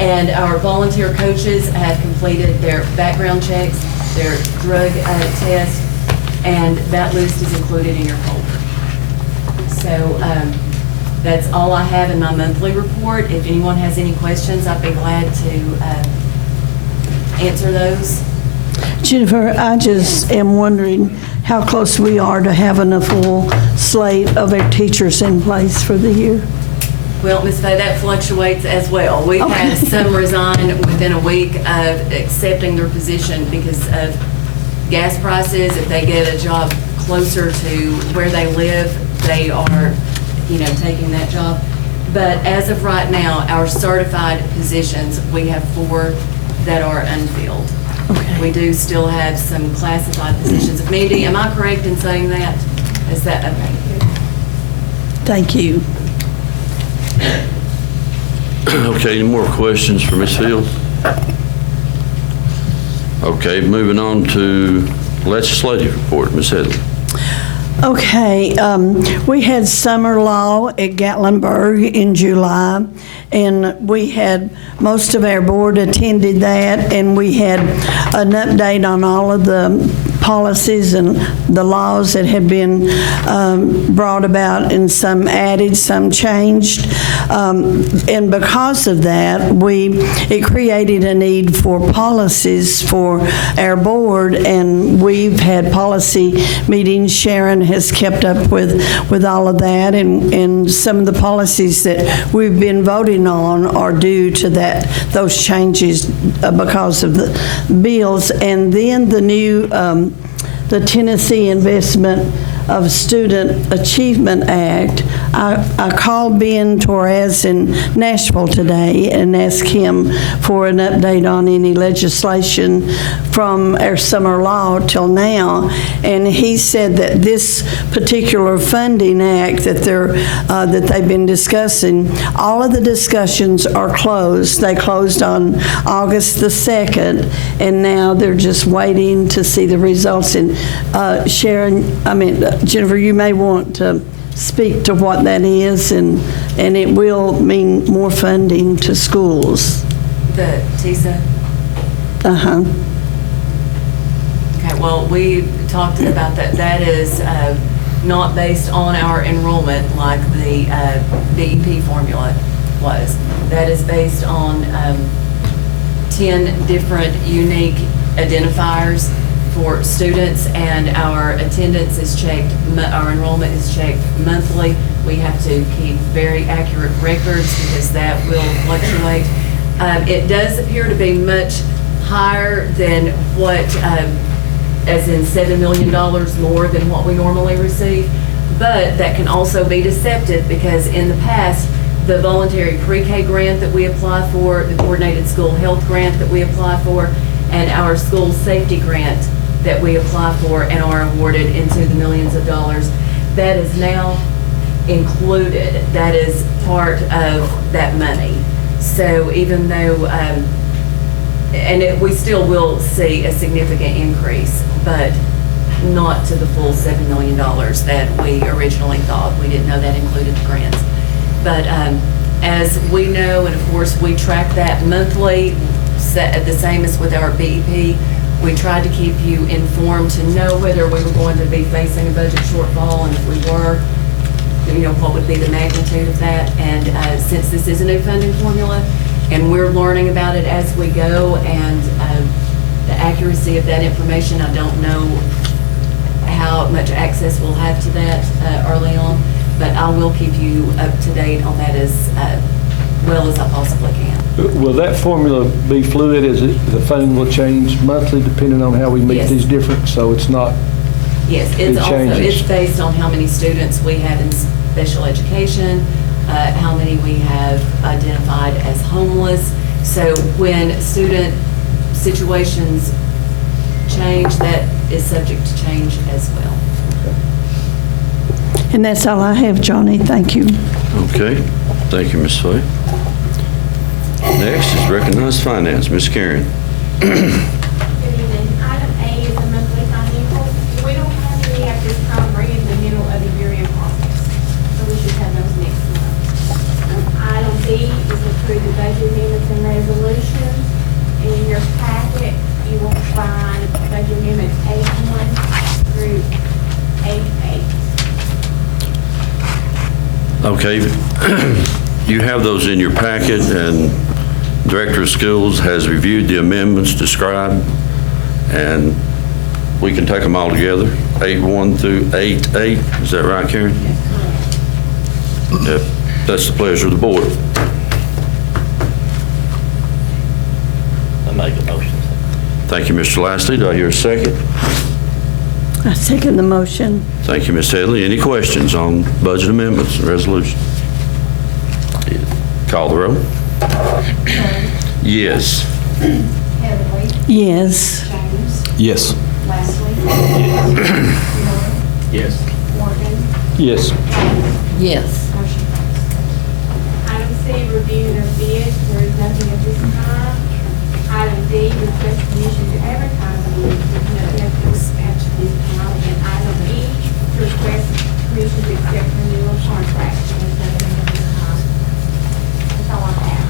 And our volunteer coaches have completed their background checks, their drug test, and that list is included in your folder. So that's all I have in my monthly report. If anyone has any questions, I'd be glad to answer those. Jennifer, I just am wondering how close we are to having a full slate of our teachers in place for the year. Well, Ms. Fay, that fluctuates as well. We've had some resign within a week of accepting their position because of gas prices. If they get a job closer to where they live, they are, taking that job. But as of right now, our certified positions, we have 4 that are unfilled. Okay. We do still have some classified positions. Mindy, am I correct in saying that? Is that okay? Thank you. Okay, any more questions for Ms. Fields? Okay, moving on to legislative report, Ms. Headley. Okay, we had summer law at Gatlinburg in July, and we had, most of our board attended that, and we had an update on all of the policies and the laws that had been brought about, and some added, some changed. And because of that, it created a need for policies for our board, and we've had policy meetings. Sharon has kept up with all of that, and some of the policies that we've been voting on are due to those changes because of the bills. And then the new the Tennessee Investment of Student Achievement Act. I called Ben Torres in Nashville today and asked him for an update on any legislation from our summer law till now, and he said that this particular funding act that they've been discussing, all of the discussions are closed. They closed on August the 2nd, and now they're just waiting to see the results. And Jennifer, you may want to speak to what that is, and it will mean more funding to schools. The TISA? Uh-huh. Okay, well, we talked about that. That is not based on our enrollment like the BEP formula was. That is based on 10 different unique identifiers for students, and our attendance is checked, our enrollment is checked monthly. We have to keep very accurate records because that will fluctuate. It does appear to be much higher than what, as in $7 million more than what we normally receive, but that can also be deceptive because in the past, the voluntary pre-K grant that we apply for, the coordinated school health grant that we apply for, and our school safety grant that we apply for and are awarded into the millions of dollars, that is now included. That is part of that money. So even though, we still will see a significant increase, but not to the full $7 million that we originally thought. We didn't know that included the grants. But as we know, and of course we track that monthly, the same as with our BEP, we tried to keep you informed to know whether we were going to be facing a budget shortfall, and if we were, what would be the magnitude of that. And since this is a new funding formula, and we're learning about it as we go, and the accuracy of that information, I don't know how much access we'll have to that early on, but I will keep you up to date on that as well as I possibly can. Will that formula be fluid? Is it, the funding will change monthly depending on how we meet Yes. these different, so it's not? Yes, it's based on how many students we have in special education, how many we have identified as homeless. So when student situations change, that is subject to change as well. And that's all I have, Johnny. Thank you. Okay, thank you, Ms. Fay. Next is recognized finance, Ms. Karen. Good evening. Item A and resolutions. In your packet, you will find budget amendments 81 through 88. Okay, you have those in your packet, and Director of Schools has reviewed the amendments described, and we can take them all together, 8-1 through 8-8. Is that right, Karen? Yep, that's the pleasure of the board. I make a motion. Thank you, Mr. Lastly. Do I hear a second? I second the motion. Thank you, Ms. Headley. Any questions on budget amendments and resolution? Call the roll. Yes. Heatherly, Yes. James, Yes. Leslie, Miller, Yes. Morgan, Yes. Yes. motion passed. Item C, review of bids. There is nothing at this time. Item D, request permission to advertise on bids with no dispatch this time. And item E, request permission to accept renewal contracts. There is nothing at this time. That's all I have.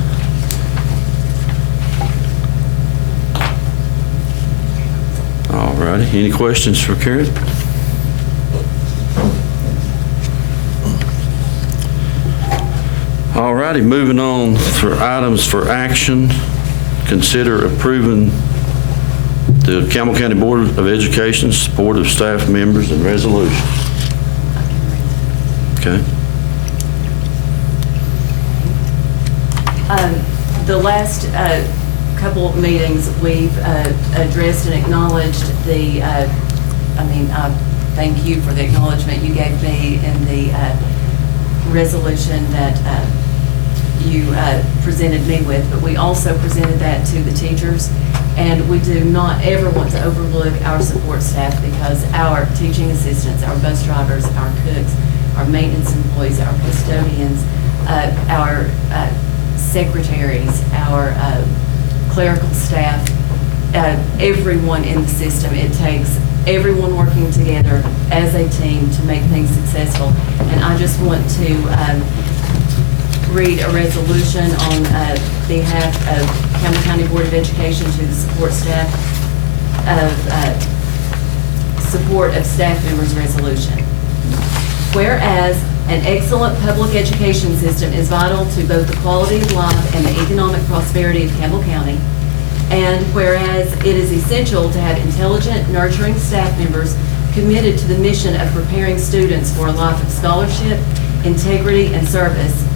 All righty. Any questions for Karen? All righty. Moving on for items for action. Consider approving the Campbell County Board of Education support of staff members and resolutions. Okay. The last couple of meetings, we've addressed and acknowledged the, I thank you for the acknowledgement you gave me in the resolution that you presented me with, but we also presented that to the teachers. And we do not ever want to overlook our support staff, because our teaching assistants, our bus drivers, our cooks, our maintenance employees, our custodians, our secretaries, our clerical staff, everyone in the system. It takes everyone working together as a team to make things successful. And I just want to read a resolution on behalf of Campbell County Board of Education to the support staff of staff members resolution. Whereas an excellent public education system is vital to both the quality of life and the economic prosperity of Campbell County, and whereas it is essential to have intelligent, nurturing staff members committed to the mission of preparing students for a life of scholarship, integrity, and service,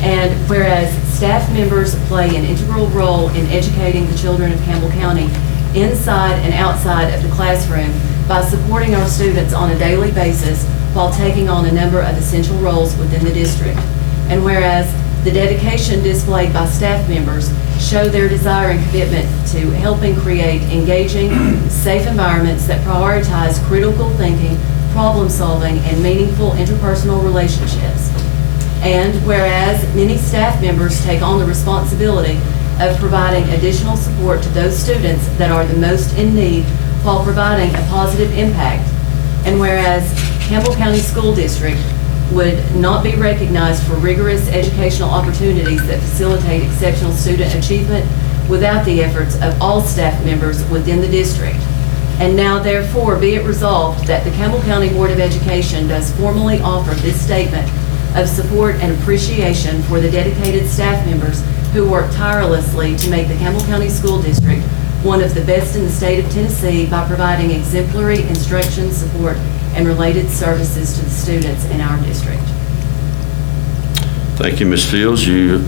and whereas staff members play an integral role in educating the children of Campbell County inside and outside of the classroom by supporting our students on a daily basis while taking on a number of essential roles within the district. And whereas the dedication displayed by staff members show their desire and commitment to helping create engaging, safe environments that prioritize critical thinking, problem solving, and meaningful interpersonal relationships. And whereas many staff members take on the responsibility of providing additional support to those students that are the most in need while providing a positive impact. And whereas Campbell County School District would not be recognized for rigorous educational opportunities that facilitate exceptional student achievement without the efforts of all staff members within the district. And now therefore be it resolved that the Campbell County Board of Education does formally offer this statement of support and appreciation for the dedicated staff members who work tirelessly to make the Campbell County School District one of the best in the state of Tennessee by providing exemplary instruction, support, and related services to the students in our district. Thank you, Ms. Fields. You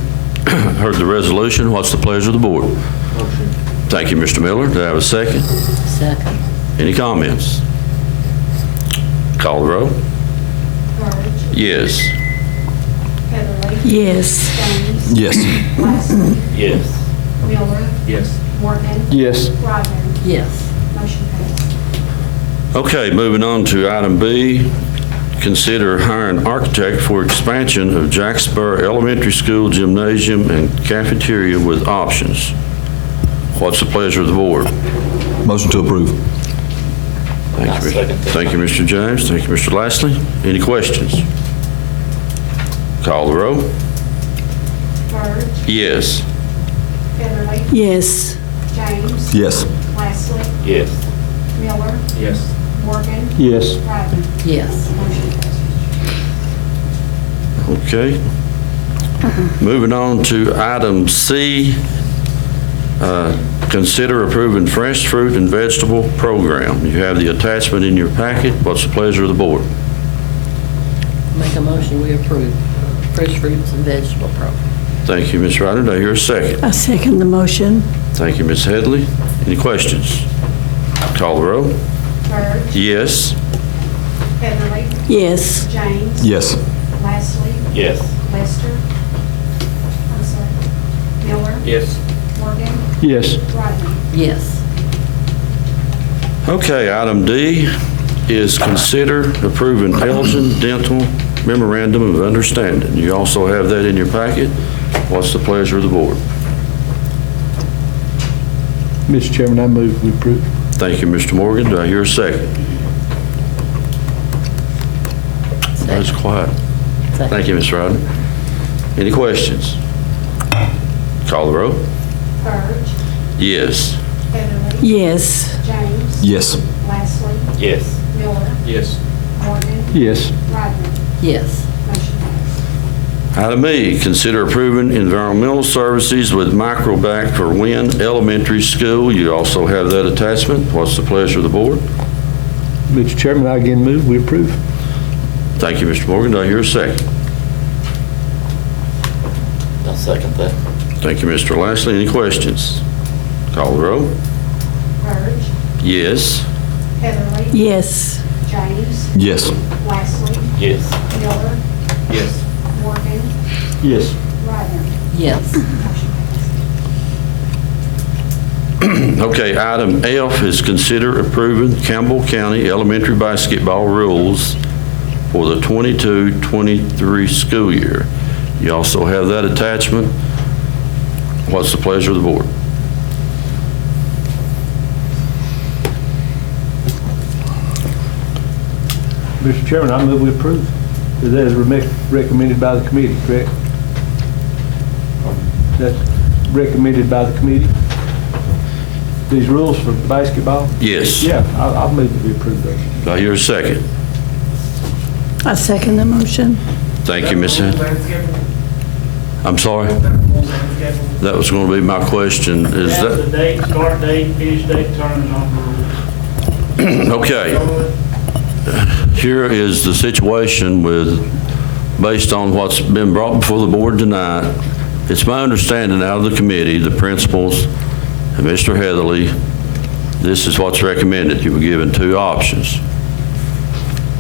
heard the resolution. What's the pleasure of the board? Motion. Thank you, Mr. Miller. Do I have a second? Second. Any comments? Call the roll. Burge, Yes. Heatherly, Yes. James, Yes. Leslie, Yes. Miller, Yes. Morgan, Yes. Rogers. Yes. Motion passed. Okay, moving on to item B. Consider hiring architect for expansion of Jacksboro Elementary School gymnasium and cafeteria with options. What's the pleasure of the board? Motion to approve. Thank you, Thank you, Mr. James. Thank you, Mr. Lastly. Any questions? Call the roll. Burge, Yes. Heatherly, Yes. James. Yes. Lastly, Yes. Miller, Yes. Morgan, Yes. Ryder. Yes. Motion passes. Okay. Moving on to item C, consider approving fresh fruit and vegetable program. You have the attachment in your packet. What's the pleasure of the board? Make a motion, we approve fresh fruits and vegetable program. Thank you, Ms. Ryder. Do I hear a second? I second the motion. Thank you, Ms. Headley. Any questions? Call the roll. Byrd, Yes. Heatherly, Yes. James. Yes. Lastly, Yes. Lester, I'm sorry, Miller, Yes. Morgan, Yes. Ryder. Yes. Okay, item D is consider approving Elgin Dental Memorandum of Understanding. You also have that in your packet. What's the pleasure of the board? Mr. Chairman, I move we approve. Thank you, Mr. Morgan. Do I hear a second? That's quiet. Second. Thank you, Ms. Ryder. Any questions? Call the roll. Byrd, Yes. Heatherly, Yes. James. Yes. Lastly, Yes. Miller, Yes. Morgan, Yes. Ryder. Yes. Motion passes. Item E, consider approving environmental services with microbac for Wynn Elementary School. You also have that attachment. What's the pleasure of the board? Mr. Chairman, I again move we approve. Thank you, Mr. Morgan. Do I hear a second? I'll second that. Thank you, Mr. Lastly. Any questions? Call the roll. Byrd, Yes. Heatherly, Yes. James. Yes. Lastly, Yes. Miller, Yes. Morgan, Yes. Ryder. Yes. Motion passes. Okay, item F is consider approving Campbell County Elementary basketball rules for the 22-23 school year. You also have that attachment. What's the pleasure of the board? Mr. Chairman, I move we approve. That is recommended by the committee, correct? That's recommended by the committee? These rules for basketball? Yes. Yeah, I'll move that we approve those. Do I hear a second? I second the motion. Thank you, Ms. Head. I'm sorry? That was going to be my question. Is That's the that, date, start date, finish date, tournament on the rules. okay. Here is the situation with, based on what's been brought before the board tonight. It's my understanding out of the committee, the principals, and Mr. Heatherly, this is what's recommended. You were given two options.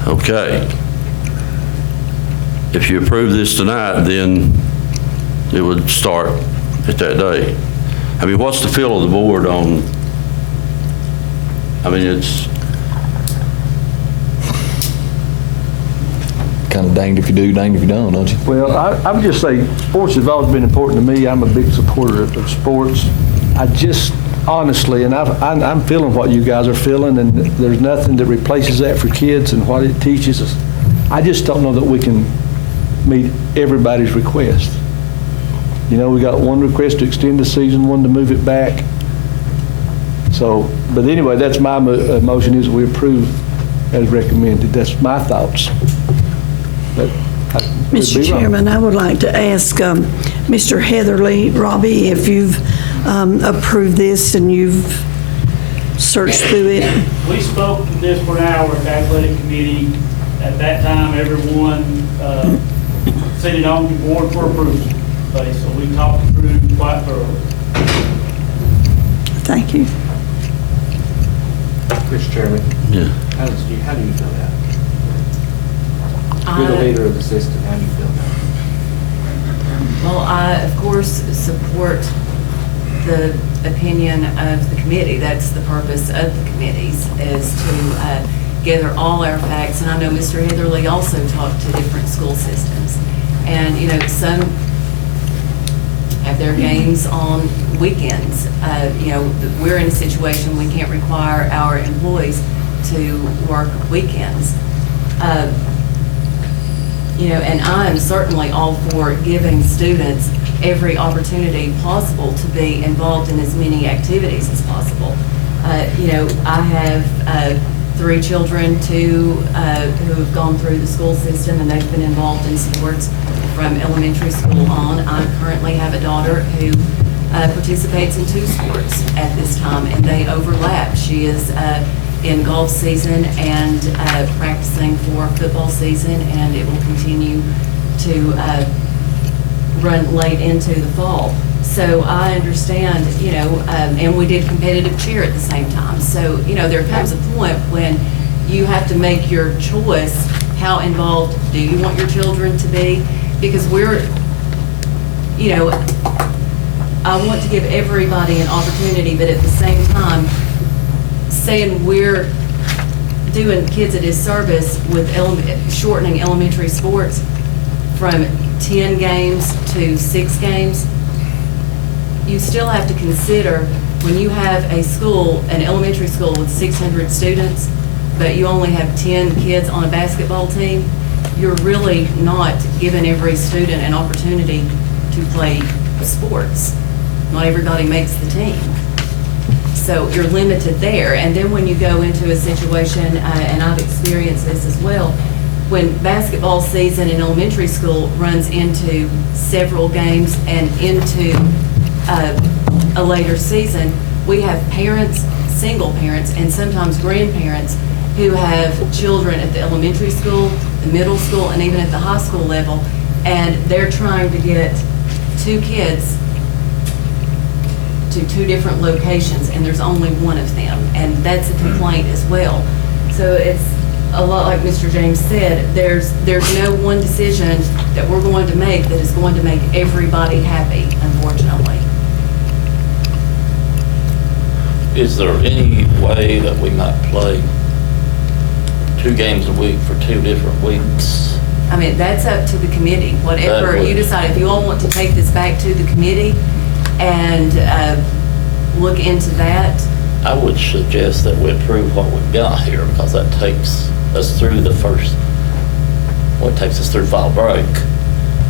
Okay. If you approve this tonight, then it would start at that day. I mean, what's the feel of the board on, I mean, it's, Kind of danged if you do, danged if you don't, don't you? Well, I would just say, sports has always been important to me. I'm a big supporter of sports. I just honestly, and I'm feeling what you guys are feeling, and there's nothing that replaces that for kids and what it teaches us. I just don't know that we can meet everybody's request. You know, we got one request to extend the season, one to move it back. So, but anyway, that's my motion, is we approve as recommended. That's my thoughts. But I could be Mr. wrong. Chairman, I would like to ask Mr. Heatherly, Robbie, if you've approved this and you've searched through it. We spoke to this for an hour at the athletic committee. At that time, everyone sent it on to the board for approval. Okay, so we talked through quite thoroughly. Thank you. Mr. Chairman, yeah. how do you feel that? You're the leader of the system, how do you feel that? Well, I, of course, support the opinion of the committee. That's the purpose of the committees, is to gather all our facts. And I know Mr. Heatherly also talked to different school systems. And, you know, some have their games on weekends. You know, we're in a situation we can't require our employees to work weekends. And I am certainly all for giving students every opportunity possible to be involved in as many activities as possible. I have 3 children, 2 who have gone through the school system, and they've been involved in sports from elementary school on. I currently have a daughter who participates in 2 sports at this time, and they overlap. She is in golf season and practicing for football season, and it will continue to run late into the fall. So I understand, and we did competitive cheer at the same time. So, there comes a point when you have to make your choice. How involved do you want your children to be? Because I want to give everybody an opportunity, but at the same time, saying we're doing kids a disservice with shortening elementary sports from 10 games to 6 games, you still have to consider when you have a school, an elementary school with 600 students, but you only have 10 kids on a basketball team, you're really not giving every student an opportunity to play sports. Not everybody makes the team. So you're limited there. And then when you go into a situation, and I've experienced this as well, when basketball season in elementary school runs into several games and into a later season, we have parents, single parents, and sometimes grandparents who have children at the elementary school, the middle school, and even at the high school level, and they're trying to get 2 kids to 2 different locations, and there's only one of them, and that's a complaint as well. So it's a lot like Mr. James said, there's no one decision that we're going to make that is going to make everybody happy, unfortunately. Is there any way that we might play 2 games a week for 2 different weeks? I mean, that's up to the committee, whatever you decide. If you all want to take this back to the committee and look into that. I would suggest that we approve what we've got here, because that takes us through it takes us through fall break.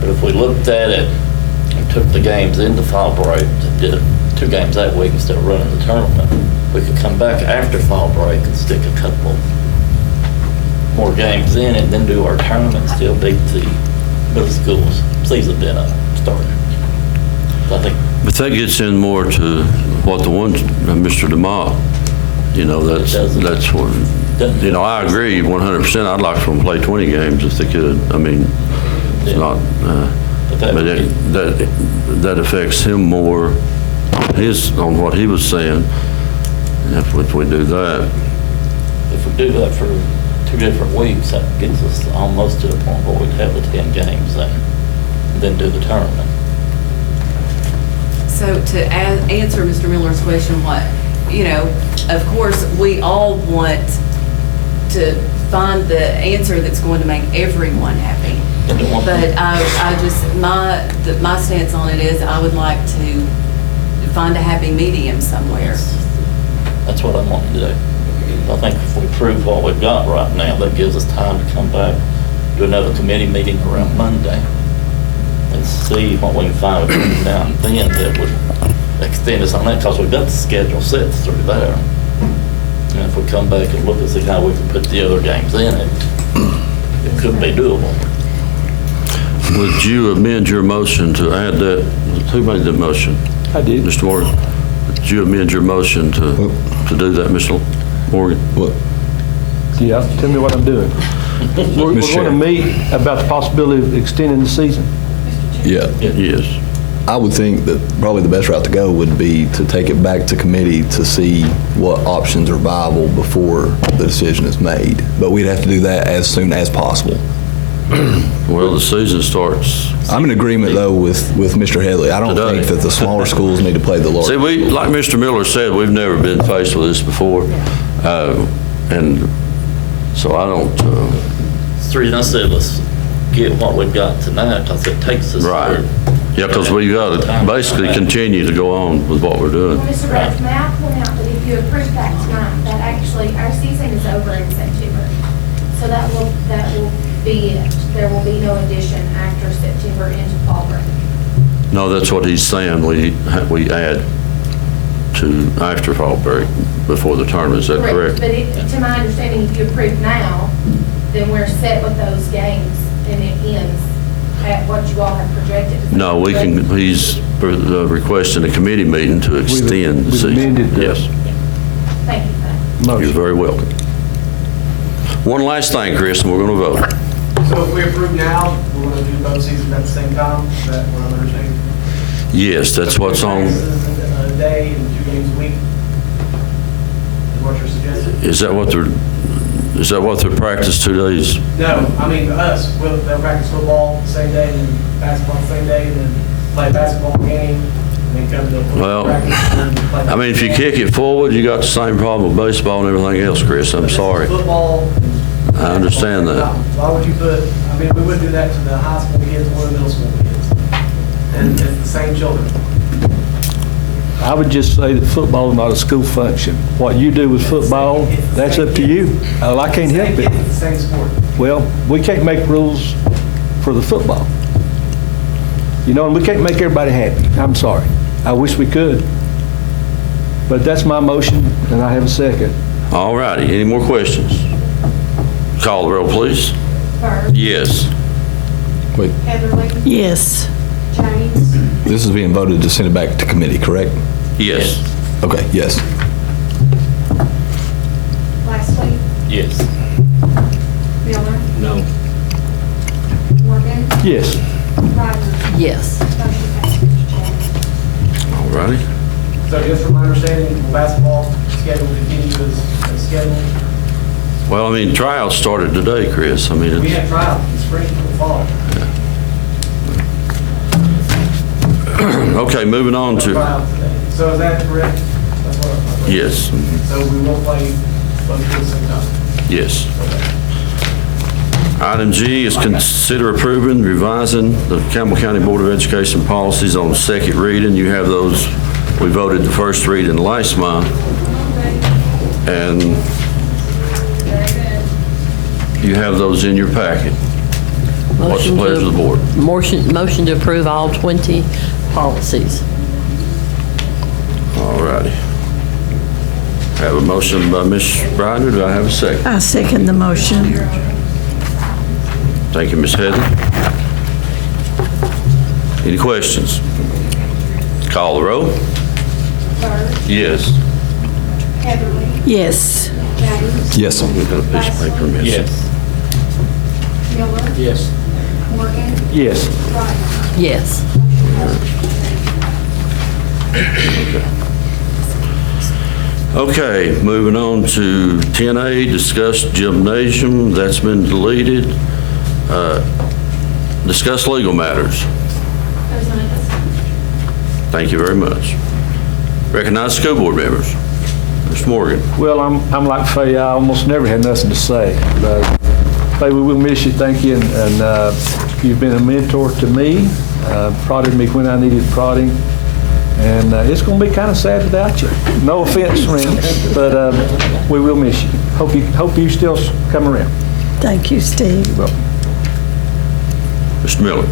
But if we looked at it and took the games into fall break, did 2 games that week instead of running the tournament, we could come back after fall break and stick a couple more games in and then do our tournament and still beat the middle school's season started. I think. But that gets in more to what the one, Mr. DeMott, that's what, I agree 100%. I'd like for them to play 20 games if they could. I mean, it's not, but that affects him more on what he was saying if we do that. If we do that for 2 different weeks, that gets us almost to the point where we'd have the 10 games and then do the tournament. So to answer Mr. Miller's question, of course, we all want to find the answer that's going to make everyone happy. But my stance on it is I would like to find a happy medium somewhere. That's what I'm wanting to do. I think if we prove what we've got right now, that gives us time to come back, do another committee meeting around Monday, and see what we can find between now and then that would extend us on that, because we've got the schedule set through there. And if we come back and look and see how we can put the other games in it could be doable. Would you amend your motion to add that? Who made the motion? I did. Mr. Morgan, would you amend your motion to do that, Mr. Morgan? What? Yeah, tell me what I'm doing. We're going to meet about the possibility of extending the season. Yeah. Yes. I would think that probably the best route to go would be to take it back to committee to see what options are viable before the decision is made. But we'd have to do that as soon as possible. Well, the season starts. I'm in agreement, though, with Mr. Headley. I don't think that the smaller schools need to play the larger. See, like Mr. Miller said, we've never been faced with this before. And so I don't. It's the reason I said let's get what we've got tonight, because it takes us right. through. Yeah, because we got to basically continue to go on with what we're doing. Well, Mr. Rhodes, may I point out that if you approve that tonight, that actually our season is over in September. So that will be it. There will be no addition after September into fall break. No, that's what he's saying. We add to after fall break before the tournament. Is that correct? But to my understanding, if you approve now, then we're set with those games and it ends at what you all have projected. Is that No, we correct? can, he's requesting a committee meeting to extend the we've season. amended the- Yes, Thank you for that. you're Motion. very welcome. One last thing, Chris, and we're going to vote. So if we approve now, we're going to do both seasons at the same time? Is that what I'm understanding? Yes, that's what's on. Practices a day and 2 games a week? Is what you're suggesting? Is that what their practice 2 days? No, I mean, us, they'll practice football the same day, and then basketball the same day, and then play a basketball game, and then come to Well, practice. And then play I mean, if you kick it forward, you got the same problem with baseball and everything else, Chris. I'm sorry. Football. I understand that. Why would you put, I mean, we wouldn't do that to the high school kids or the middle school kids. And it's the same children. I would just say that football is not a school function. What you do with football, that's up to you. I can't help it. It's the same sport. Well, we can't make rules for the football. You know, and we can't make everybody happy. I'm sorry. I wish we could. But that's my motion, and I have a second. All righty. Any more questions? Call the roll, please. Byrd, Yes. Wait, Heatherly, Yes. James, this is being voted to send it back to committee, correct? Yes. Okay, yes. Lastly, Yes. Miller, No. Morgan, Yes. Ryder. Yes. Motion passes, Chair. All righty. So just from my understanding, will basketball schedule continue as scheduled? Well, I mean, tryouts started today, Chris. I mean, We it's, have tryouts in spring and fall. okay, moving on to, Tryouts today. So is that correct? That's what I'm. yes, So we will play both at the same time? yes. Item G is consider approving, revising the Campbell County Board of Education policies on second reading. You have those, we voted the first reading last month. And you have those in your packet. What's the pleasure of the board? Motion to approve all 20 policies. All righty. Have a motion by Ms. Ryder. Do I have a second? I second the motion. Thank you, Ms. Heather. Any questions? Call the roll. Byrd, Yes. Heatherly, Yes. James, Yes. We've got a piece of paper missing. Yes. Miller, Yes. Morgan, Yes. Ryder. Yes. Okay, moving on to 10A, discuss gymnasium. That's been deleted. Discuss legal matters. There's none of us. Thank you very much. Recognize school board members. Mr. Morgan. Well, I'm like Faye, I almost never had nothing to say. But Faye, we will miss you, thank you, and you've been a mentor to me, prodded me when I needed prodding, and it's going to be kind of sad without you. No offense, Randy, but we will miss you. Hope you still come around. Thank you, Steve. You're welcome. Mr. Miller.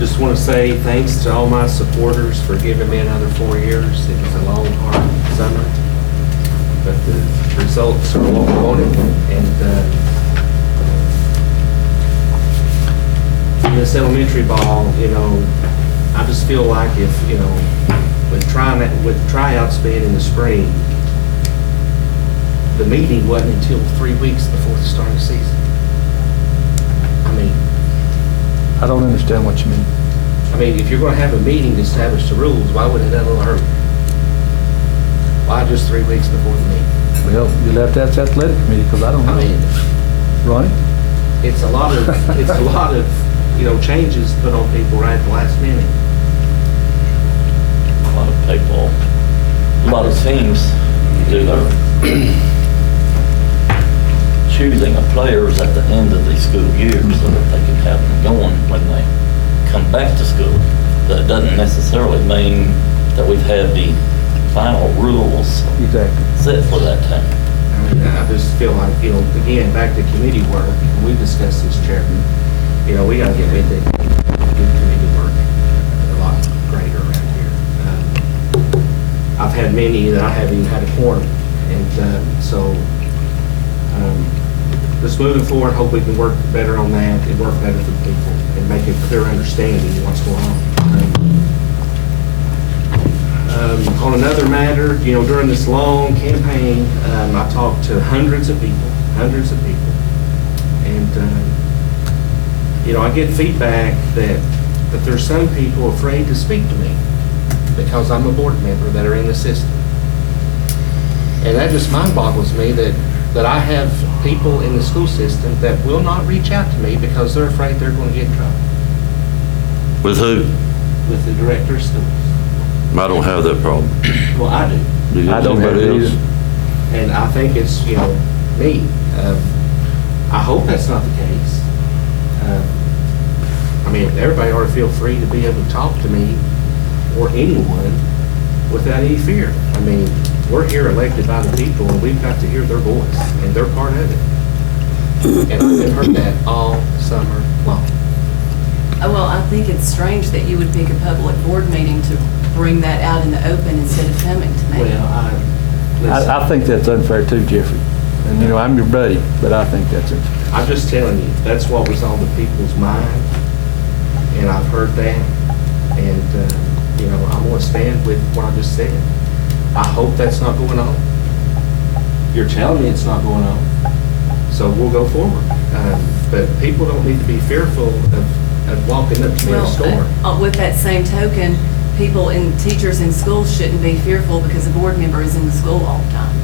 Just want to say thanks to all my supporters for giving me another 4 years. It was a long, hard summer, but the results are what we wanted. And in this elementary ball, you know, I just feel like if, you know, with tryouts being in the spring, the meeting wasn't until 3 weeks before the start of the season. I mean, I don't understand what you mean. I mean, if you're going to have a meeting to establish the rules, why would it done a little early? Why just 3 weeks before the meeting? Well, you left that to athletic committee, because I don't I know. mean, Ronnie? it's a lot of, you know, changes put on people right at the last minute. A lot of people, a lot of teams do their choosing of players at the end of the school year so that they can have them going when they come back to school. That doesn't necessarily mean that we've had the final rules Exactly. set for that time. I just feel like, again, back to committee work, and we discussed this, Chairman, we gotta get with it, do committee work a lot greater around here. I've had many that I haven't even had a quorum, and so just moving forward, hope we can work better on that and work better for people and make a clear understanding of what's going on. On another matter, during this long campaign, I talked to hundreds of people, and I get feedback that there's some people afraid to speak to me because I'm a board member that are in the system, and that just mind boggles me that I have people in the school system that will not reach out to me because they're afraid they're going to get in trouble. With who? With the director of schools. I don't have that problem. Well, I do. I don't have it either. And I think it's, me. I hope that's not the case. Everybody ought to feel free to be able to talk to me or anyone without any fear. We're here elected by the people, and we've got to hear their voice, and they're part of it. And I've heard that all summer long. Well, I think it's strange that you would pick a public board meeting to bring that out in the open instead of coming to me. Well, I think that's unfair too, Jeffrey. And, I'm your buddy, but I think that's unfair. I'm just telling you, that's what was on the people's mind, and I've heard that, and, I'm going to stand with what I just said. I hope that's not going on. You're telling me it's not going on, so we'll go forward. But people don't need to be fearful of walking up to me in a store. With that same token, teachers in schools shouldn't be fearful because a board member is in the school all the time.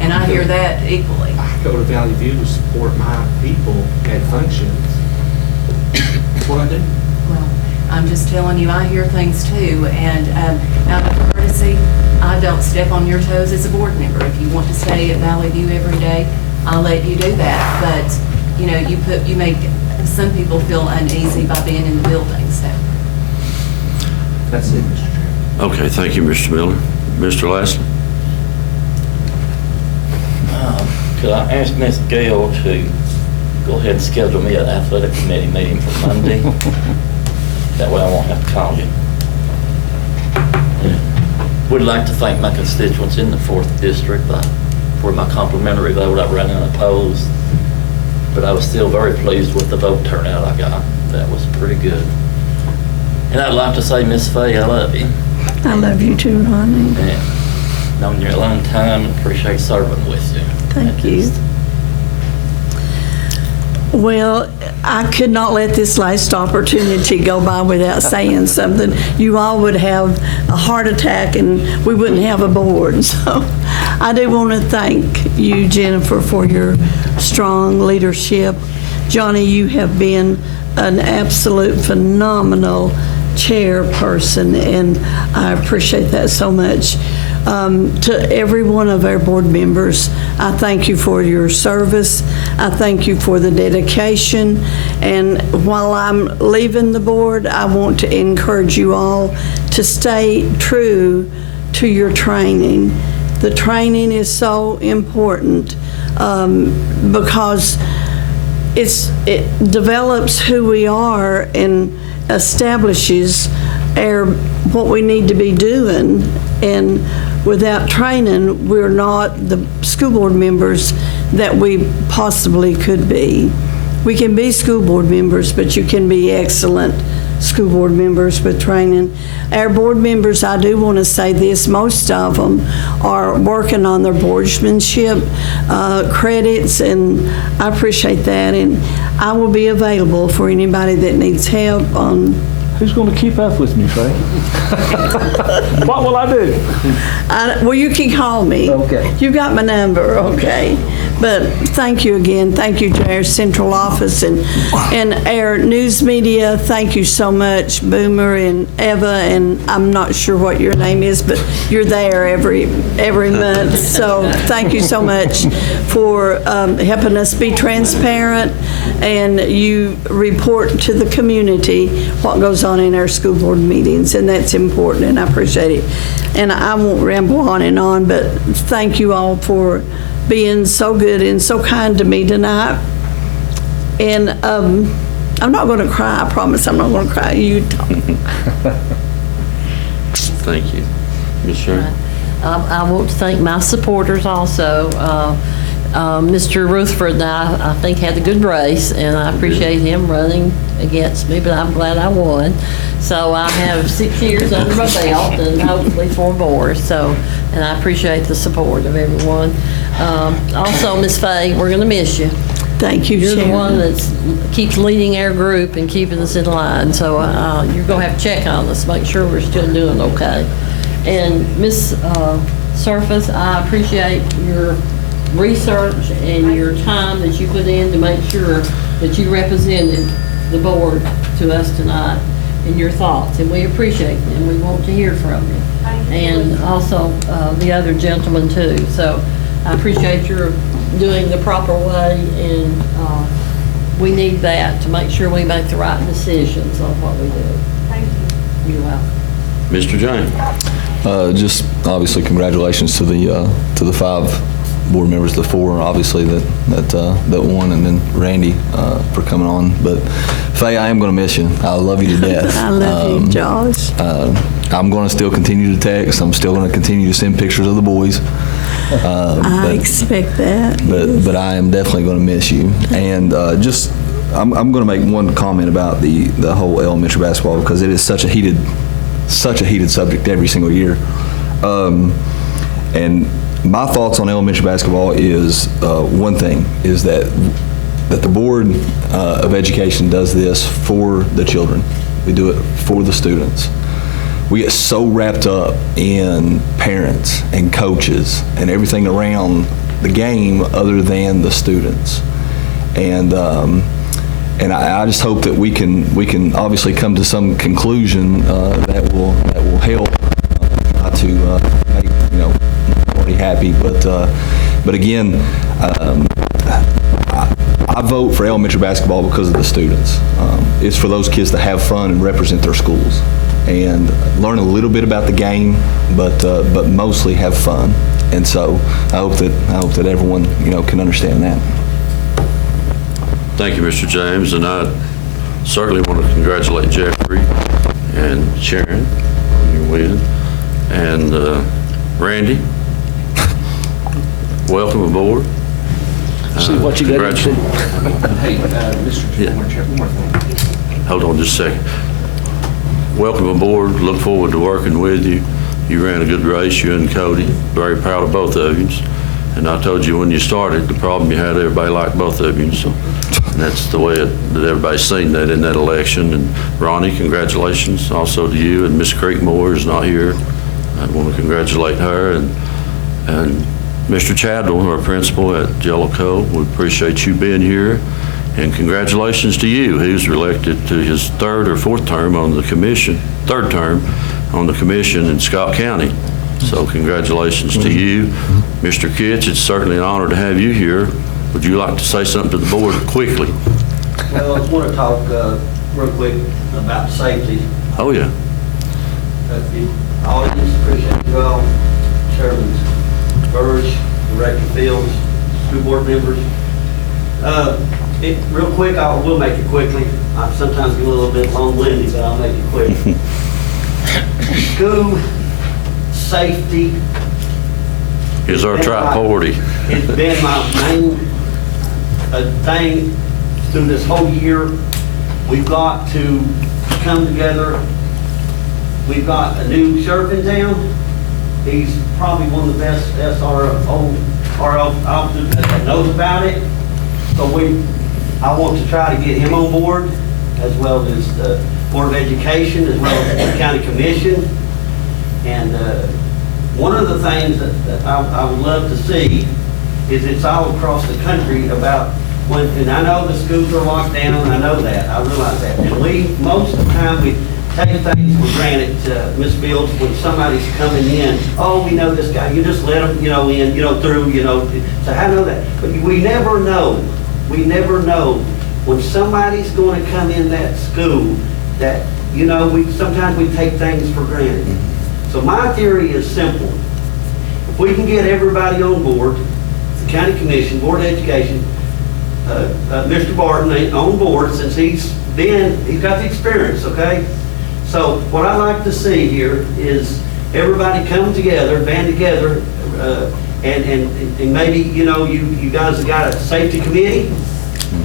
And I hear that equally. I go to Valley View to support my people at functions. That's what I do. Well, I'm just telling you, I hear things too, and out of courtesy, I don't step on your toes as a board member. If you want to stay at Valley View every day, I'll let you do that. But, you make some people feel uneasy by being in the building, so. That's it, Mr. Chairman. Okay, thank you, Mr. Miller. Mr. Lassler? Could I ask Ms. Gale to go ahead and schedule me an athletic committee meeting for Monday? That way I won't have to call you. Would like to thank my constituents in the 4th District for my complimentary vote. I ran unopposed, but I was still very pleased with the vote turnout I got. That was pretty good. And I'd like to say, Miss Fay, I love you. I love you too, honey. Yeah. Known you a long time and appreciate serving with you. Thank you. Well, I could not let this last opportunity go by without saying something. You all would have a heart attack and we wouldn't have a board. So I do want to thank you, Jennifer, for your strong leadership. Johnny, you have been an absolute phenomenal chairperson, and I appreciate that so much. To every one of our board members, I thank you for your service. I thank you for the dedication. And while I'm leaving the board, I want to encourage you all to stay true to your training. The training is so important because it develops who we are and establishes what we need to be doing. And without training, we're not the school board members that we possibly could be. We can be school board members, but you can be excellent school board members with training. Our board members, I do want to say this, most of them are working on their boardsmanship credits, and I appreciate that. And I will be available for anybody that needs help on. Who's going to keep up with me, Faye? What will I do? Well, you can call me. Okay. You got my number, okay? But thank you again. Thank you to our central office and our news media. Thank you so much, Boomer and Eva, and I'm not sure what your name is, but you're there every month. So thank you so much for helping us be transparent, and you report to the community what goes on in our school board meetings, and that's important, and I appreciate it. And I won't ramble on and on, but thank you all for being so good and so kind to me tonight. And I'm not going to cry. I promise I'm not going to cry. You talk. Thank you. Ms. Sharon? I want to thank my supporters also. Mr. Rutherford and I think, had a good race, and I appreciate him running against me, but I'm glad I won. So I have 6 years under my belt and hopefully 4 more. So, and I appreciate the support of everyone. Also, Ms. Fay, we're going to miss you. Thank you, You're Sharon. the one that keeps leading our group and keeping us in line. So you're going to have to check on us, make sure we're still doing okay. And Ms. Surface, I appreciate your research and your time that you put in to make sure that you represented the board to us tonight and your thoughts. And we appreciate them. We want to hear from you. And also the other gentleman too. So I appreciate your doing the proper way, and we need that to make sure we make the right decisions on what we do. Thank you. You're welcome. Mr. James? Just obviously congratulations to the 5 board members, the 4 obviously that won, and then Randy for coming on. But Faye, I am going to miss you. I love you to death. I love you, Josh. I'm going to still continue to text. I'm still going to continue to send pictures of the boys. I expect that. But I am definitely going to miss you. And I'm going to make one comment about the whole elementary basketball, because it is such a heated subject every single year. And my thoughts on elementary basketball is one thing is that the Board of Education does this for the children. We do it for the students. We get so wrapped up in parents and coaches and everything around the game other than the students. And I just hope that we can obviously come to some conclusion that will help try to make everybody happy. But again, I vote for elementary basketball because of the students. It's for those kids to have fun and represent their schools and learn a little bit about the game, but mostly have fun. And so I hope that everyone can understand that. Thank you, Mr. James, and I certainly want to congratulate Jeffrey and Sharon on your win. And Randy, welcome aboard. See what you got to do. Hey, Mr. Yeah. One more thing. Hold on just a second. Welcome aboard. Look forward to working with you. You ran a good race, you and Cody. Very proud of both of you. And I told you when you started, the problem you had, everybody liked both of you. So that's the way that everybody's seen that in that election. And Ronnie, congratulations also to you. And Miss Creekmore is not here. I want to congratulate her. And Mr. Chadwell, our principal at Jellicoe, we appreciate you being here. And congratulations to you. He was elected to his 3rd or 4th term on the commission, 3rd term on the commission in Scott County. So congratulations to you. Mr. Kitch, it's certainly an honor to have you here. Would you like to say something to the board quickly? Well, I just want to talk real quick about safety. Oh, yeah. I always appreciate you all, Chairman Burge, Director Fields, school board members. Real quick, I will make it quickly. I sometimes get a little bit long-winded, but I'll make it quick. School safety Is our priority. It's been my main thing through this whole year. We've got to come together. We've got a new sheriff in town. He's probably one of the best SRO officers that knows about it. So I want to try to get him on board, as well as the Board of Education, as well as the County Commission. And one of the things that I would love to see is it's all across the country about when, and I know the schools are locked down, and I know that, I realize that. And most of the time, we take things for granted, Ms. Fields, when somebody's coming in, oh, we know this guy, you just let him, in, through, so I know that. But we never know when somebody's going to come in that school that, sometimes we take things for granted. So my theory is simple. If we can get everybody on board, the county commission, Board of Education, Mr. Barton ain't on board since he's got the experience, okay? So what I like to see here is everybody come together, band together, and maybe, you know, you guys have got a safety committee.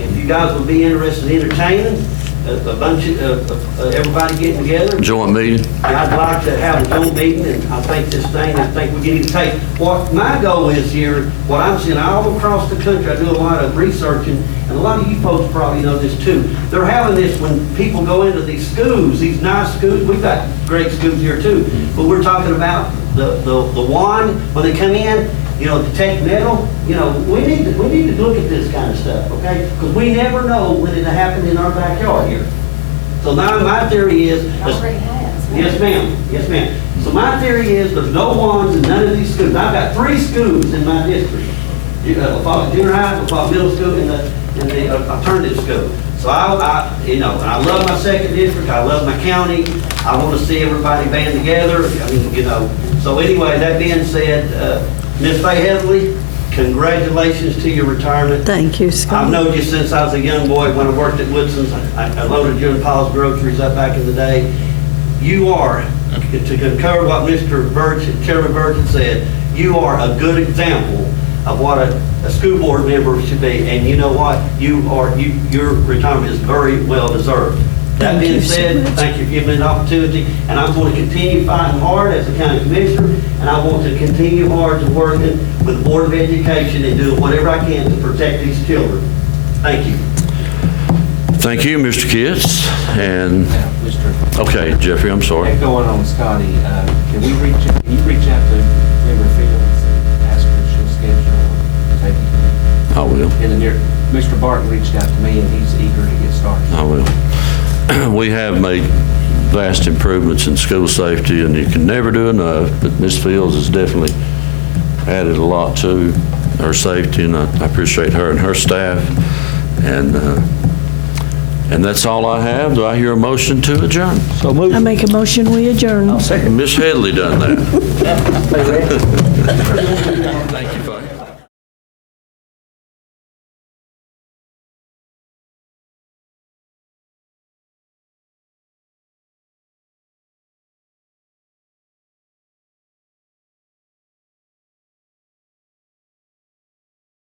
If you guys would be interested in entertaining a bunch of everybody getting together. Joint meeting? I'd like to have a joint meeting, and I think we need to take, what my goal is here, what I'm seeing all across the country, I do a lot of researching, and a lot of you folks probably know this too. They're having this when people go into these schools, these nice schools, we've got great schools here too, but we're talking about the one, when they come in, you know, the tech metal, you know, we need to look at this kind of stuff, okay? Because we never know when it'll happen in our backyard here. So now my theory is, yes ma'am, yes ma'am. So my theory is there's no ones in none of these schools. I've got 3 schools in my district. LaFollette Junior High, LaFollette Middle School, and the alternative school. So you know, I love my 2nd district, I love my county. I want to see everybody band together. I mean, you know. So anyway, that being said, Ms. Faye Heatherly, congratulations to your retirement. Thank you, Scott. I've known you since I was a young boy when I worked at Woodson's. I loaded you and Paul's groceries up back in the day. You are, to concur what Mr. Burgess, Chairman Burgess said, you are a good example of what a school board member should be. And you know what? Your retirement is very well deserved. That being said, thank you for giving me an opportunity, and I'm going to continue fighting hard as a county commissioner, and I want to continue hard to working with the Board of Education and doing whatever I can to protect these children. Thank you. Thank you, Mr. Kitts. And, okay, Jeffrey, I'm sorry. Going on, Scotty, can you reach out to Member Fields and ask her if she'll schedule a meeting? I will. In the near, Mr. Barton reached out to me, and he's eager to get started. I will. We have made vast improvements in school safety, and you can never do enough, but Ms. Fields has definitely added a lot to her safety, and I appreciate her and her staff. And that's all I have. Do I hear a motion to adjourn? So moved. I make a motion, we adjourn. I'll second. Miss Headley done that.